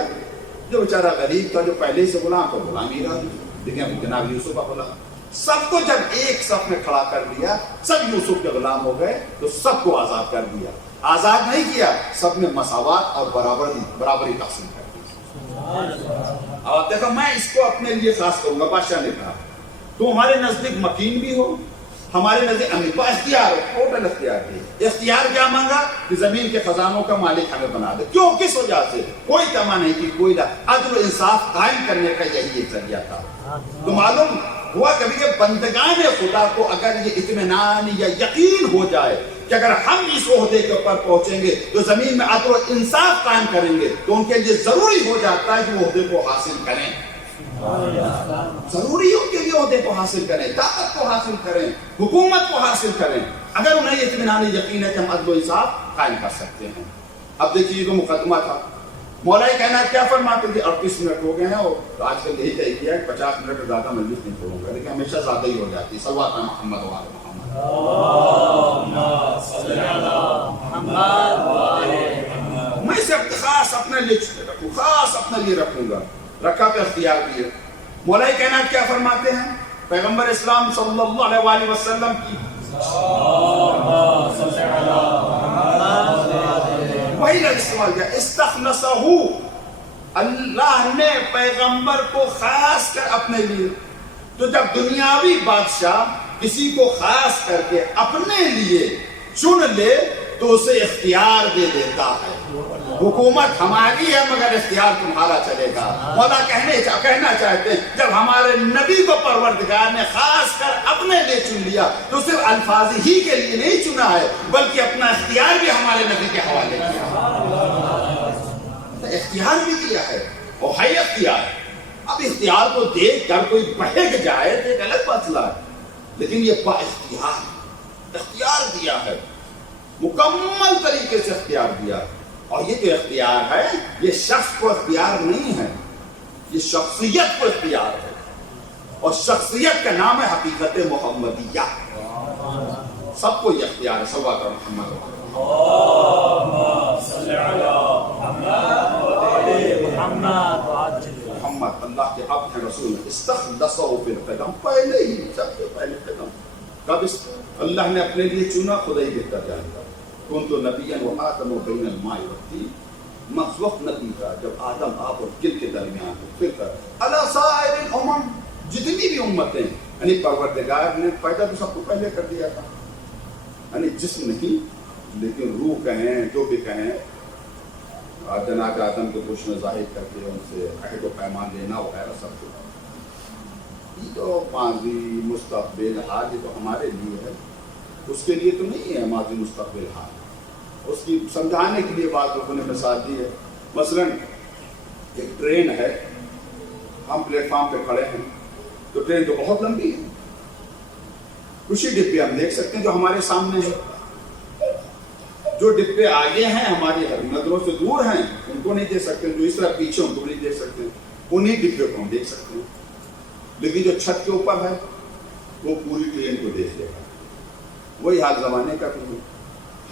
جو بیچارہ غریب تھا جو پہلے سے غلام تھا غلام ہی رہا. لیکن جناب یوسف کا غلام، سب کو جب ایک صف میں کھڑا کر دیا، سب یوسف کے غلام ہو گئے. تو سب کو آزاد کر دیا. آزاد نہیں کیا، سب نے مساوات اور برابری تقسیم کر دی. اب دیکھو میں اس کو اپنے لیے خاص کروں گا. بادشاہ نے کہا تو ہمارے نزدیک مکین بھی ہو، ہمارے نزدیک امیر با اختیار ہو، ٹوٹل اختیار دی. اختیار کیا مانگا؟ کہ زمین کے خزانوں کا مالک ہمیں بنا دے. کیوں؟ کس وجہ سے؟ کوئی تما نہیں کی، کوئی عدل و انصاف قائم کرنے کا یہی ایک ذریعہ تھا. تو معلوم ہوا کبھی کہ بندگان خدا کو اگر یہ اطمینان یا یقین ہو جائے کہ اگر ہم اس عہدے کے اوپر پہنچیں گے تو زمین میں عدل و انصاف قائم کریں گے، تو ان کے لیے ضروری ہو جاتا ہے کہ وہ عہدے کو حاصل کریں. ضروری ان کے لیے عہدے کو حاصل کریں، طاقت کو حاصل کریں، حکومت کو حاصل کریں، اگر انہیں اطمینان یقین ہے کہ ہم عدل و انصاف قائم کر سکتے ہیں. اب دیکھیے جو مقدمہ تھا، مولائی کائنات کیا فرماتے تھے؟ 38 منٹ ہو گئے ہیں، اور آج کل یہی طے کیا ہے 50 منٹ سے زیادہ مجلس نہیں چھوڑوں گا، لیکن ہمیشہ زیادہ ہی ہو جاتی ہے. صلوات محمد و آل محمد. میں اسے خاص اپنے لیے رکھوں، خاص اپنے لیے رکھوں گا. رکھا تو اختیار بھی ہے. مولائی کائنات کیا فرماتے ہیں؟ پیغمبر اسلام صلی اللہ علیہ وآلہ وسلم کی وہی لفظ استعمال کیا، استخلصہ، اللہ نے پیغمبر کو خاص کر اپنے لیے. تو جب دنیاوی بادشاہ کسی کو خاص کر کے اپنے لیے چن لے تو اسے اختیار دے دیتا ہے. حکومت ہماری ہے مگر اختیار تمہارا چلے گا. مولا کہنا چاہتے ہیں جب ہمارے نبی کو پروردگار نے خاص کر اپنے لیے چن لیا تو صرف الفاظ ہی کے لیے نہیں چنا ہے بلکہ اپنا اختیار بھی ہمارے نبی کے حوالے کیا. اختیار بھی کیا ہے اور ہے اختیار. اب اختیار کو دیکھ کر کوئی بہک جائے تو ایک الگ مسئلہ ہے، لیکن یہ با اختیار دیا ہے، مکمل طریقے سے اختیار دیا. اور یہ جو اختیار ہے یہ شخص کو اختیار نہیں ہے، یہ شخصیت کو اختیار ہے. اور شخصیت کا نام ہے حقیقت محمدیہ. سب کو یہ اختیار ہے. صلوات محمد محمد اللہ کے عبد ہیں، رسول ہیں. استخلصہ فی القدم، پہلے ہی سب سے پہلے قدم کب اللہ نے اپنے لیے چنا، خدا ہی بہتر جانتا. کنت نبیا وآدم بین الماء والطین، وقت نبی کا جب آدم آپ اور جن کے درمیان پھر کر اللہ سائر الامم جتنی بھی امتیں یعنی پروردگار نے پیدا تو سب کو پہلے کر دیا تھا، یعنی جسم نہیں لیکن روح کہیں جو بھی کہیں، جناب آدم کے گوشت میں ظاہر کر کے ان سے عہد و پیمان لینا وغیرہ سب کچھ، یہ تو ماضی مستقبل حال یہ تو ہمارے لیے ہے، اس کے لیے تو نہیں ہے ماضی مستقبل حال، اس کی سمجھانے کے لیے بات لوگوں نے مثال دی ہے۔ مثلا ایک ٹرین ہے، ہم پلیٹ فارم پہ کھڑے ہیں تو ٹرین تو بہت لمبی ہے، کچھ ہی ڈبے ہم دیکھ سکتے ہیں جو ہمارے سامنے ہیں، جو ڈبے آگے ہیں ہماری نظروں سے دور ہیں ان کو نہیں دیکھ سکتے، جو اس طرح پیچھے ان کو نہیں دیکھ سکتے، انہیں ڈبے کو ہم دیکھ سکتے ہیں، لیکن جو چھت کے اوپر ہے وہ پوری ٹرین کو دیکھ لے گا۔ وہی حال زمانے کا بھی ہے،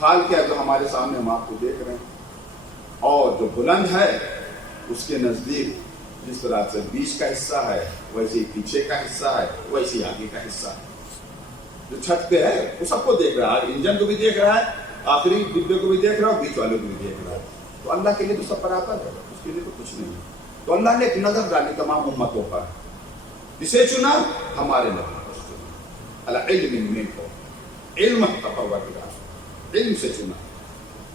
حال کیا جو ہمارے سامنے ہم آپ کو دیکھ رہے ہیں، اور جو بلند ہے اس کے نزدیک جس طرح سے بیچ کا حصہ ہے ویسے ہی پیچھے کا حصہ ہے ویسے ہی آگے کا حصہ ہے، جو چھت پہ ہے وہ سب کو دیکھ رہا ہے، انجن کو بھی دیکھ رہا ہے، آخری ڈبے کو بھی دیکھ رہا ہے، بیچ والے کو بھی دیکھ رہا ہے، تو اللہ کے لیے تو سب برابر ہے، اس کے لیے تو کچھ نہیں ہے۔ تو اللہ نے ایک نظر ڈالی تمام امتوں پر، جسے چنا ہمارے نبی کو چنا، العلم منکم، علم پروردگار علم سے چنا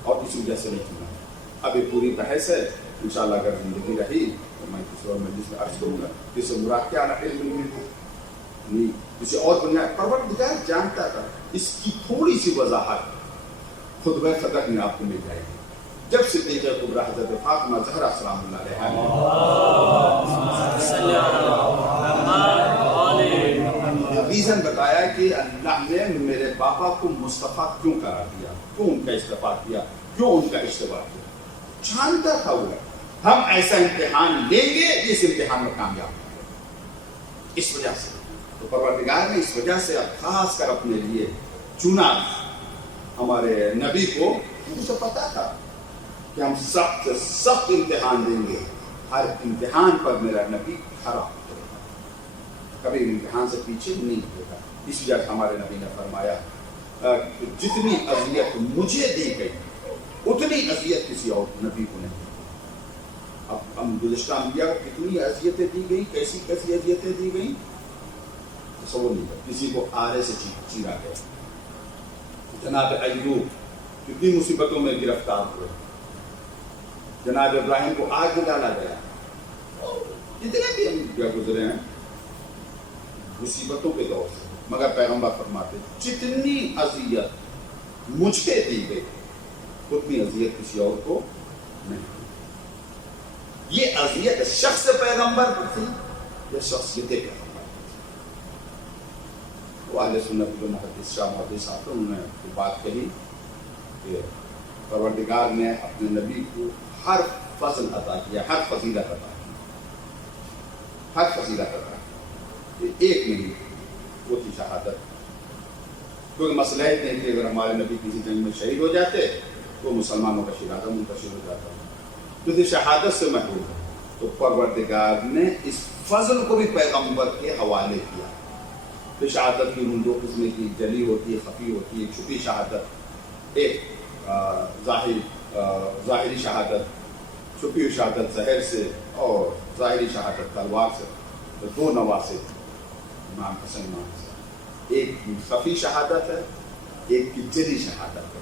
اور کسی وجہ سے نہیں چنا۔ اب یہ پوری بحث ہے، انشاءاللہ اگر زندگی رہی تو میں کسی اور مجلس میں عرض کروں گا جس سے مراد کیا ہے، علم نہیں کسی اور بنیاد پروردگار جانتا تھا۔ اس کی تھوڑی سی وضاحت خطبہ صدق میں آپ کو مل جائے گی، جب صدیقہ کبریٰ حضرت فاطمہ زہرا سلام اللہ علیہا ریزن بتایا کہ اللہ نے میرے پاپا کو مصطفیٰ کیوں قرار دیا، کیوں ان کا اصطفیٰ کیا، کیوں ان کا اجتباء کیا، جانتا تھا وہ ہم ایسا امتحان لیں گے اس امتحان میں کامیاب ہوں گے، اس وجہ سے تو پروردگار نے اس وجہ سے خاص کر اپنے لیے چنا ہمارے نبی کو، مجھے پتا تھا کہ ہم سخت سخت امتحان دیں گے، ہر امتحان پر میرا نبی کھڑا ہوگا، کبھی امتحان سے پیچھے نہیں ہوگا۔ اس وجہ سے ہمارے نبی نے فرمایا جتنی اذیت مجھے دی گئی اتنی اذیت کسی اور نبی کو نہیں۔ اب ہم گزشتہ انبیاء کو کتنی اذیتیں دی گئی، کیسی کیسی اذیتیں دی گئی تصور نہیں کر، کسی کو آرے سے چیرا گیا، جناب ایوب کتنی مصیبتوں میں گرفتار ہوئے، جناب ابراہیم کو آگ میں ڈالا گیا، جتنے بھی انبیاء گزرے ہیں مصیبتوں کے دور سے، مگر پیغمبر فرماتے جتنی اذیت مجھ پہ دی گئی اتنی اذیت کسی اور کو نہیں۔ یہ اذیت شخص پیغمبر پر تھی یا شخصیت پیغمبر؟ وہ اہل سنت جو محدث شاہ محدث صاحب انہوں نے بات کہی کہ پروردگار نے اپنے نبی کو ہر فضل عطا کیا، ہر فضیلت عطا کی، ہر فضیلت عطا کی، ایک نہیں وہ تھی شہادت۔ کیونکہ مسئلہ ہے کہ اگر ہمارے نبی کسی جنگ میں شہید ہو جاتے تو مسلمانوں کا شہادت منتشر ہو جاتا، تو شہادت سے محروم ہے، تو پروردگار نے اس فضل کو بھی پیغمبر کے حوالے کیا۔ تو شہادت کی دو قسم کی، جلی ہوتی ہے، خفی ہوتی ہے، چھپی شہادت، ایک ظاہری شہادت، چھپی ہوئی شہادت زہر سے اور ظاہری شہادت تلوار سے، تو دو نواسے امام حسن امام حسن، ایک کی خفی شہادت ہے، ایک کی جلی شہادت ہے۔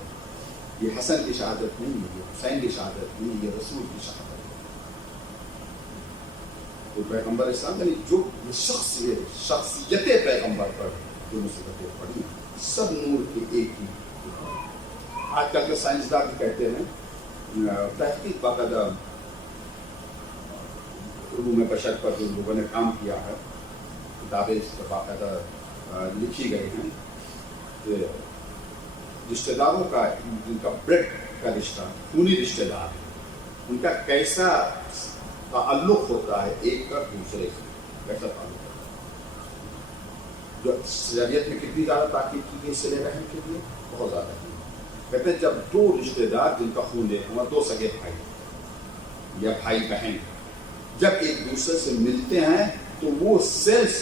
یہ حسن کی شہادت نہیں ہے، یہ حسین کی شہادت نہیں، یہ رسول کی شہادت ہے۔ تو پیغمبر اسلام یعنی جو شخصیت پیغمبر پر جو مصیبتیں پڑی سب نور کے ایک ہی۔ آج کل کے سائنسداں بھی کہتے ہیں، تحقیق باقاعدہ علوم بشر پر جو لوگوں نے کام کیا ہے، کتابیں اس پر باقاعدہ لکھی گئی ہیں کہ رشتہ داروں کا، جن کا بلڈ کا رشتہ، خونی رشتہ دار، ان کا کیسا تعلق ہوتا ہے ایک کا دوسرے سے، کیسا تعلق ہوتا ہے۔ جو شریعت میں کتنی زیادہ تاکید کی گئی صلہ رحم کے لیے، بہت زیادہ کی۔ کہتے ہیں جب دو رشتہ دار جن کا خون ایک ہوا، دو سگے بھائی یا بھائی بہن جب ایک دوسرے سے ملتے ہیں تو وہ سیلز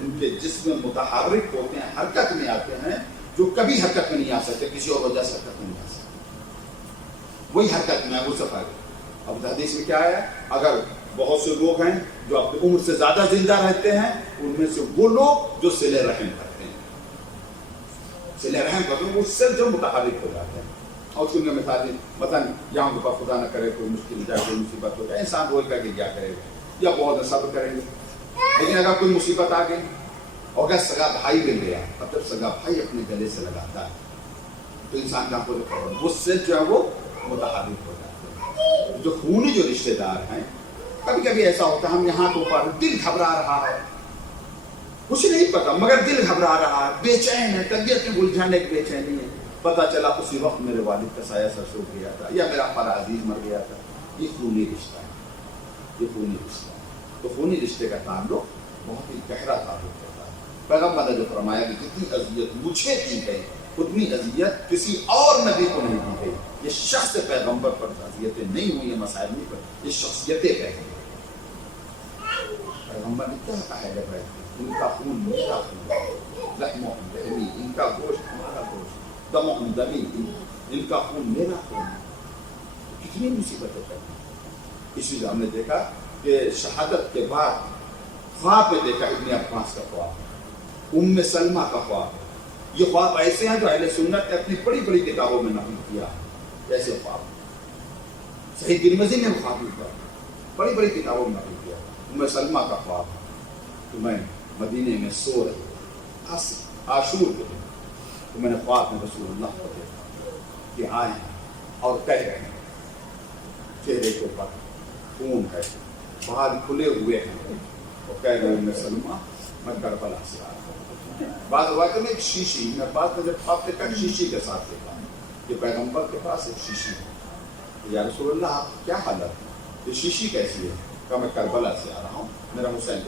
ان کے جسم میں متحرک ہوتے ہیں، حرکت میں آتے ہیں، جو کبھی حرکت میں نہیں آ سکتے، کسی اور وجہ سے حرکت میں نہیں آ سکتے، وہی حرکت میں ہے، وہ صفائی۔ اب حدیث میں کیا ہے؟ اگر بہت سے لوگ ہیں جو اپنی عمر سے زیادہ زندہ رہتے ہیں، ان میں سے وہ لوگ جو صلہ رحم کرتے ہیں، صلہ رحم کرتے ہیں، وہ اس سے جو متحرک ہو جاتے ہیں. اور اس کو مثال مثلا یہاں کے پاس خدا نہ کرے کوئی مشکل جائے، کوئی مصیبت ہو جائے، انسان روز کر کے کیا کرے گا؟ یا بہت صبر کریں گے. لیکن اگر کوئی مصیبت آ گئی اور اگر سگا بھائی مل گیا، اب جب سگا بھائی اپنے گلے سے لگاتا ہے تو انسان کا وہ سے جو ہے وہ متحرک ہو جاتا ہے. جو خونی جو رشتے دار ہیں، کبھی کبھی ایسا ہوتا ہے ہم یہاں تو پر دل گھبرا رہا ہے، کچھ نہیں پتا مگر دل گھبرا رہا ہے، بے چین ہے، طبیعت میں الجھن ایک بے چینی ہے. پتا چلا اسی وقت میرے والد کا سایہ سر سے اٹھ گیا تھا، یا میرا پر عزیز مر گیا تھا. یہ خونی رشتہ ہے، یہ خونی رشتہ ہے. تو خونی رشتے کا تعلق بہت ہی گہرا تعلق ہوتا ہے. پیغمبر نے جو فرمایا کہ جتنی اذیت مجھے دی گئی اتنی اذیت کسی اور نبی کو نہیں دی گئی. یہ شخص پیغمبر پر اذیتیں نہیں ہوئی ہیں، مسائل نہیں پر، یہ شخصیتیں کہیں. پیغمبر نے کیا کہا ہے؟ ان کا خون میرا خون، لحمہم لحمی، ان کا گوشت ہمارا گوشت، دمہم دمی، ان کا خون میرا خون. کتنی مصیبتیں کریں. اسی لیے ہم نے دیکھا کہ شہادت کے بعد خواب میں دیکھا ابن عباس کا خواب، ام سلمہ کا خواب. یہ خواب ایسے ہیں جو اہل سنت نے اپنی بڑی بڑی کتابوں میں نقل کیا. ایسے خواب صحیح ترمذی میں خواب ہوا، بڑی بڑی کتابوں میں نقل کیا. ام سلمہ کا خواب تو میں مدینے میں سو رہی عاشور کے دن، تو میں نے خواب میں رسول اللہ کو دیکھا کہ آئے ہیں اور کہہ رہے ہیں چہرے کے اوپر خون ہے، باہر کھلے ہوئے ہیں، اور کہہ رہے ہیں سلمہ میں کربلا سے آ رہا ہوں. بعض روایتوں میں ایک شیشی، میں بعد میں جب خواب دیکھا شیشی کے ساتھ دیکھا کہ پیغمبر کے پاس ایک شیشی ہے. یا رسول اللہ آپ کیا حالت ہے؟ یہ شیشی کیسی ہے؟ کہ میں کربلا سے آ رہا ہوں، میرا حسین.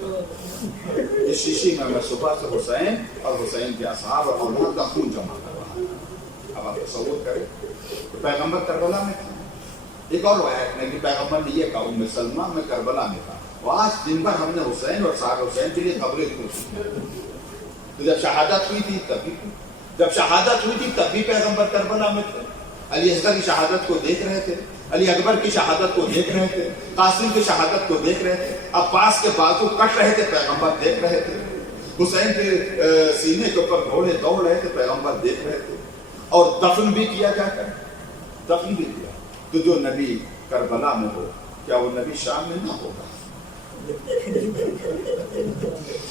اس شیشی میں صبح سے حسین اور حسین کے اصحاب اور اولاد کا خون جمع کر رہا ہوں. اب آپ تصور کریں کہ پیغمبر کربلا میں تھا. ایک اور روایت میں کہ پیغمبر نے یہ کہا ام سلمہ میں کربلا میں تھا، اور آج دن بھر ہم نے حسین اور صاحب حسین کے لیے خبریں پوچھی. تو جب شہادت ہوئی تھی تب بھی پیغمبر کربلا میں تھے. علی اصغر کی شہادت کو دیکھ رہے تھے، علی اکبر کی شہادت کو دیکھ رہے تھے، قاسم کی شہادت کو دیکھ رہے تھے، عباس کے بازو کٹ رہے تھے، پیغمبر دیکھ رہے تھے. حسین کے سینے کے اوپر گھوڑے دوڑ رہے تھے، پیغمبر دیکھ رہے تھے. اور دفن بھی کیا جاتا ہے، دفن بھی کیا. تو جو نبی کربلا میں ہو، کیا وہ نبی شام میں نہ ہوگا؟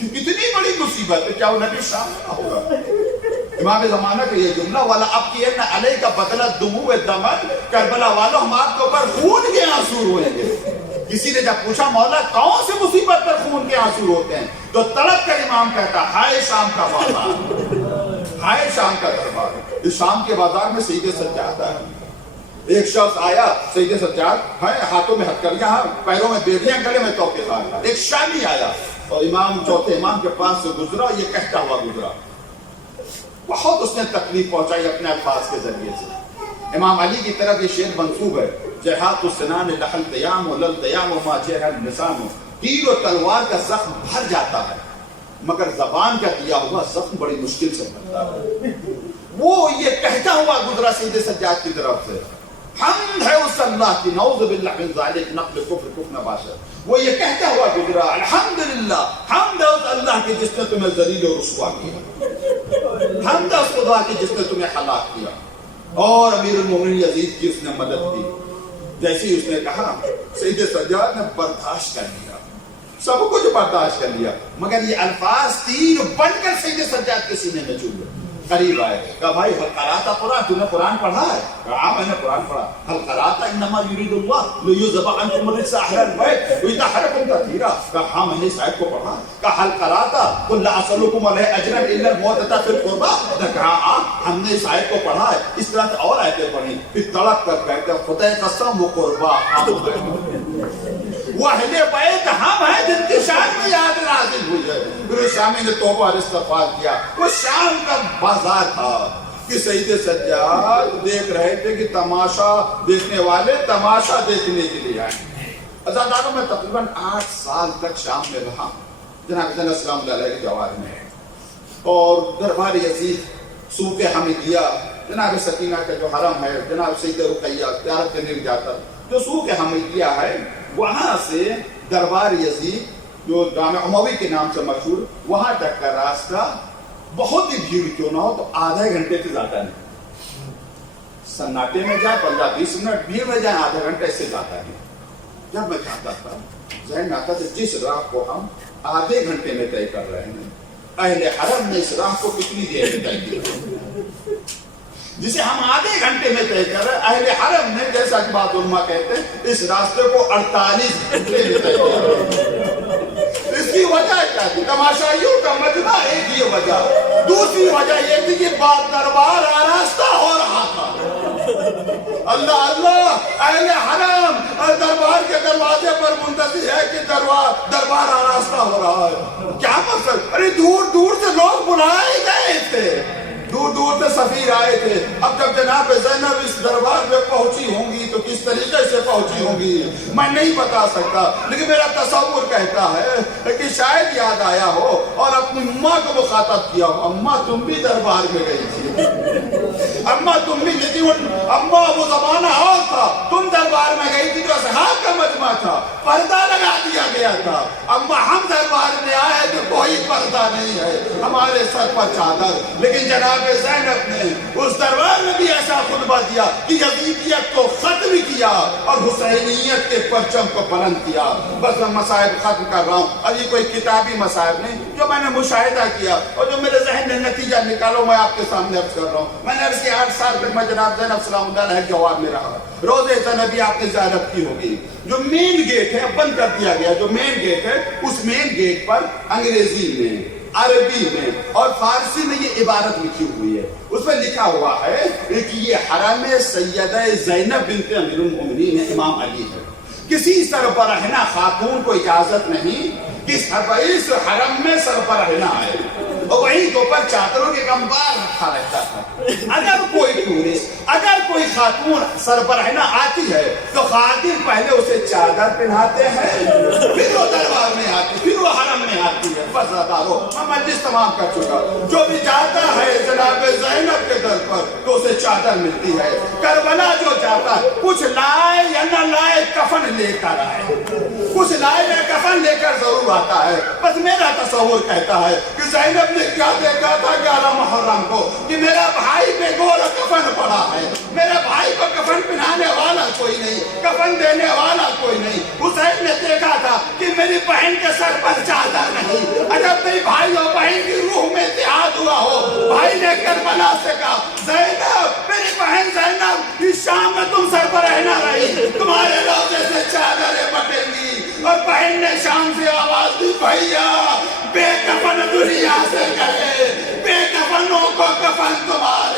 اتنی بڑی مصیبت ہے، کیا وہ نبی شام میں نہ ہوگا؟ امام زمانہ کا یہ جملہ والا اب کی ہے علیہ کا بدلہ دموع دمن، کربلا والوں ہم آپ کے اوپر خون کے آنسو روئیں گے. کسی نے جب پوچھا مولا کون سے مصیبت پر خون کے آنسو روتے ہیں، تو تڑپ کر امام کہتا ہائے شام کا بازار، ہائے شام کا دربار. اس شام کے بازار میں سید سجاد ہے. ایک شخص آیا، سید سجاد ہاتھوں میں ہتھکڑیاں، پیروں میں بیڑیاں، گلے میں توقے دار. ایک شامی آیا اور امام چوتھے امام کے پاس سے گزرا، یہ کہتا ہوا گزرا. بہت اس نے تکلیف پہنچائی اپنے الفاظ کے ذریعے سے. امام علی کی طرف یہ شعر منسوب ہے، جہات السنان لحل تیام و لل تیام و ما جہل لسان. تیر و تلوار کا زخم بھر جاتا ہے مگر زبان کا دیا ہوا زخم بڑی مشکل سے بھرتا ہے. وہ یہ کہتا ہوا گزرا سید سجاد کی طرف سے. حمد ہے اس اللہ کی، نعوذ باللہ من ذالک، نقل کفر کفر نباشر. وہ یہ کہتا ہوا گزرا الحمدللہ، حمد ہے اس اللہ کی جس نے تمہیں ذلیل و رسوا کیا، حمد ہے اس خدا کی جس نے تمہیں ہلاک کیا. اور امیر المومنین یزید کی اس نے مدد کی. جیسے اس نے کہا سید سجاد نے برداشت کر لیا، سب کچھ برداشت کر لیا، مگر یہ الفاظ تیر بن کر سید سجاد کے سینے میں چبھے. قریب آئے، کہا بھائی حل قرأت قرآن، تو نے قرآن پڑھا ہے؟ کہا ہاں میں نے قرآن پڑھا. حل قرأت انما یرید اللہ لیذهب عنکم الرجس اہل البیت ویطہرکم تطہیرا. کہا ہاں میں نے اس آیت کو پڑھا. کہا حل قرأت قل لا اسألکم علیہ اجرا الا المودۃ فی القربى. کہا ہاں ہم نے اس آیت کو پڑھا ہے. اس طرح سے اور آیتیں پڑھی. پھر تڑپ کر کہتے خدا قسم وہ قربا وہ اہل بیت ہم ہیں جن کی شان میں یاد نازل ہوئی ہے. پھر شامی نے توبہ اور استغفار کیا. وہ شام کا بازار تھا کہ سید سجاد دیکھ رہے تھے کہ تماشا دیکھنے والے تماشا دیکھنے کے لیے آئے. عزاداروں میں تقریباً 8 سال تک شام میں رہا، جناب السلام علیہ کے جوار میں. اور دربار یزید سوق حمیدیہ، جناب سکینہ کا جو حرم ہے، جناب سید رقیہ زیارت کرنے جاتا، جو سوق حمیدیہ ہے وہاں سے دربار یزید جو جامع اموی کے نام سے مشہور، وہاں تک کا راستہ بہت ہی بھیڑ کیوں نہ ہو تو آدھے گھنٹے سے زیادہ نہیں، سناٹے میں جائیں 15-20 منٹ، بھیڑ میں جائیں آدھا گھنٹے سے زیادہ نہیں۔ جب میں چاہتا تھا ذہن میں آتا تھا جس راہ کو ہم آدھے گھنٹے میں طے کر رہے ہیں، اہل حرم نے اس راہ کو کتنی دیر میں طے کیا؟ جسے ہم آدھے گھنٹے میں طے کر رہے ہیں، اہل حرم نے جیسا کہ بعض علماء کہتے ہیں اس راستے کو 48 گھنٹے میں طے کیا۔ اس کی وجہ کیا تھی؟ تماشائیوں کا مجمع ایک یہ وجہ، دوسری وجہ یہ تھی کہ بات دربار آراستہ ہو رہا تھا۔ اللہ اللہ، اہل حرم دربار کے دروازے پر منتظر ہے کہ دربار آراستہ ہو رہا ہے۔ کیا مقصد؟ ارے دور دور سے لوگ بلائے گئے تھے، دور دور سے سفیر آئے تھے۔ اب جب جناب زینب اس دربار میں پہنچی ہوں گی تو کس طریقے سے پہنچی ہوں گی میں نہیں بتا سکتا، لیکن میرا تصور کہتا ہے کہ شاید یاد آیا ہو اور اپنی اماں کو مخاطب کیا ہو، اماں تم بھی دربار میں گئی تھی، اماں تم بھی، لیکن اماں وہ زمانہ اور تھا، تم دربار میں گئی تھی جو اصحاب کا مجمع تھا، پردہ لگا دیا گیا تھا۔ اماں ہم دربار میں آئے تو کوئی پردہ نہیں ہے، ہمارے سر پر چادر، لیکن جناب زینب نے اس دربار میں بھی ایسا خطبہ دیا کہ یزیدیت کو ختم کیا اور حسینیت کے پرچم کو بلند کیا۔ بس میں مسائل ختم کر رہا ہوں، اب یہ کوئی کتابی مسائل نہیں، جو میں نے مشاہدہ کیا اور جو میرے ذہن نے نتیجہ نکالو میں آپ کے سامنے عرض کر رہا ہوں۔ میں نے عرض کیا 8 سال تک میں جناب زینب سلام اللہ علیہ جواب میں رہا، روزے زینبی آپ نے زیارت کی ہوگی، جو مین گیٹ ہے بند کر دیا گیا، جو مین گیٹ ہے اس مین گیٹ پر انگریزی میں، عربی میں اور فارسی میں یہ عبارت لکھی ہوئی ہے، اس میں لکھا ہوا ہے کہ یہ حرم سیدہ زینب بنت امیر المومنین امام علی ہے، کسی سربراہنہ خاتون کو اجازت نہیں کہ اس حرم میں سربراہنہ آئے، اور وہیں کے اوپر چادروں کے انبار رکھا رہتا تھا۔ اگر کوئی ٹورسٹ، اگر کوئی خاتون سربراہنہ آتی ہے تو خادم پہلے اسے چادر پہناتے ہیں، پھر وہ دربار میں آتی، پھر وہ حرم میں آتی ہے۔ بس ادارو میں مجلس تمام کر چکا، جو بھی جاتا ہے جناب زینب کے در پر تو اسے چادر ملتی ہے۔ کربلا جو جاتا ہے کچھ لائے یا نہ لائے کفن لے کر آئے، کچھ لائے یا کفن لے کر ضرور آتا ہے۔ بس میرا تصور کہتا ہے کہ زینب نے کیا دیکھا تھا 11 محرم کو کہ میرا بھائی بے گور کفن پڑا ہے، میرے بھائی کو کفن پہنانے والا کوئی نہیں، کفن دینے والا کوئی نہیں۔ حسین نے دیکھا تھا کہ میری بہن کے سر پر چادر نہیں، اگر میری بھائی اور بہن کی روح میں اتحاد ہوا ہو۔ بھائی نے کربلا سے کہا زینب، میری بہن زینب، اس شام میں تم سربراہنہ رہی، تمہارے روزے سے چادریں بٹیں گی۔ اور بہن نے شام سے آواز دی بھیا بے کفن دنیا سے گئے، بے کفنوں کو کفن تمہارا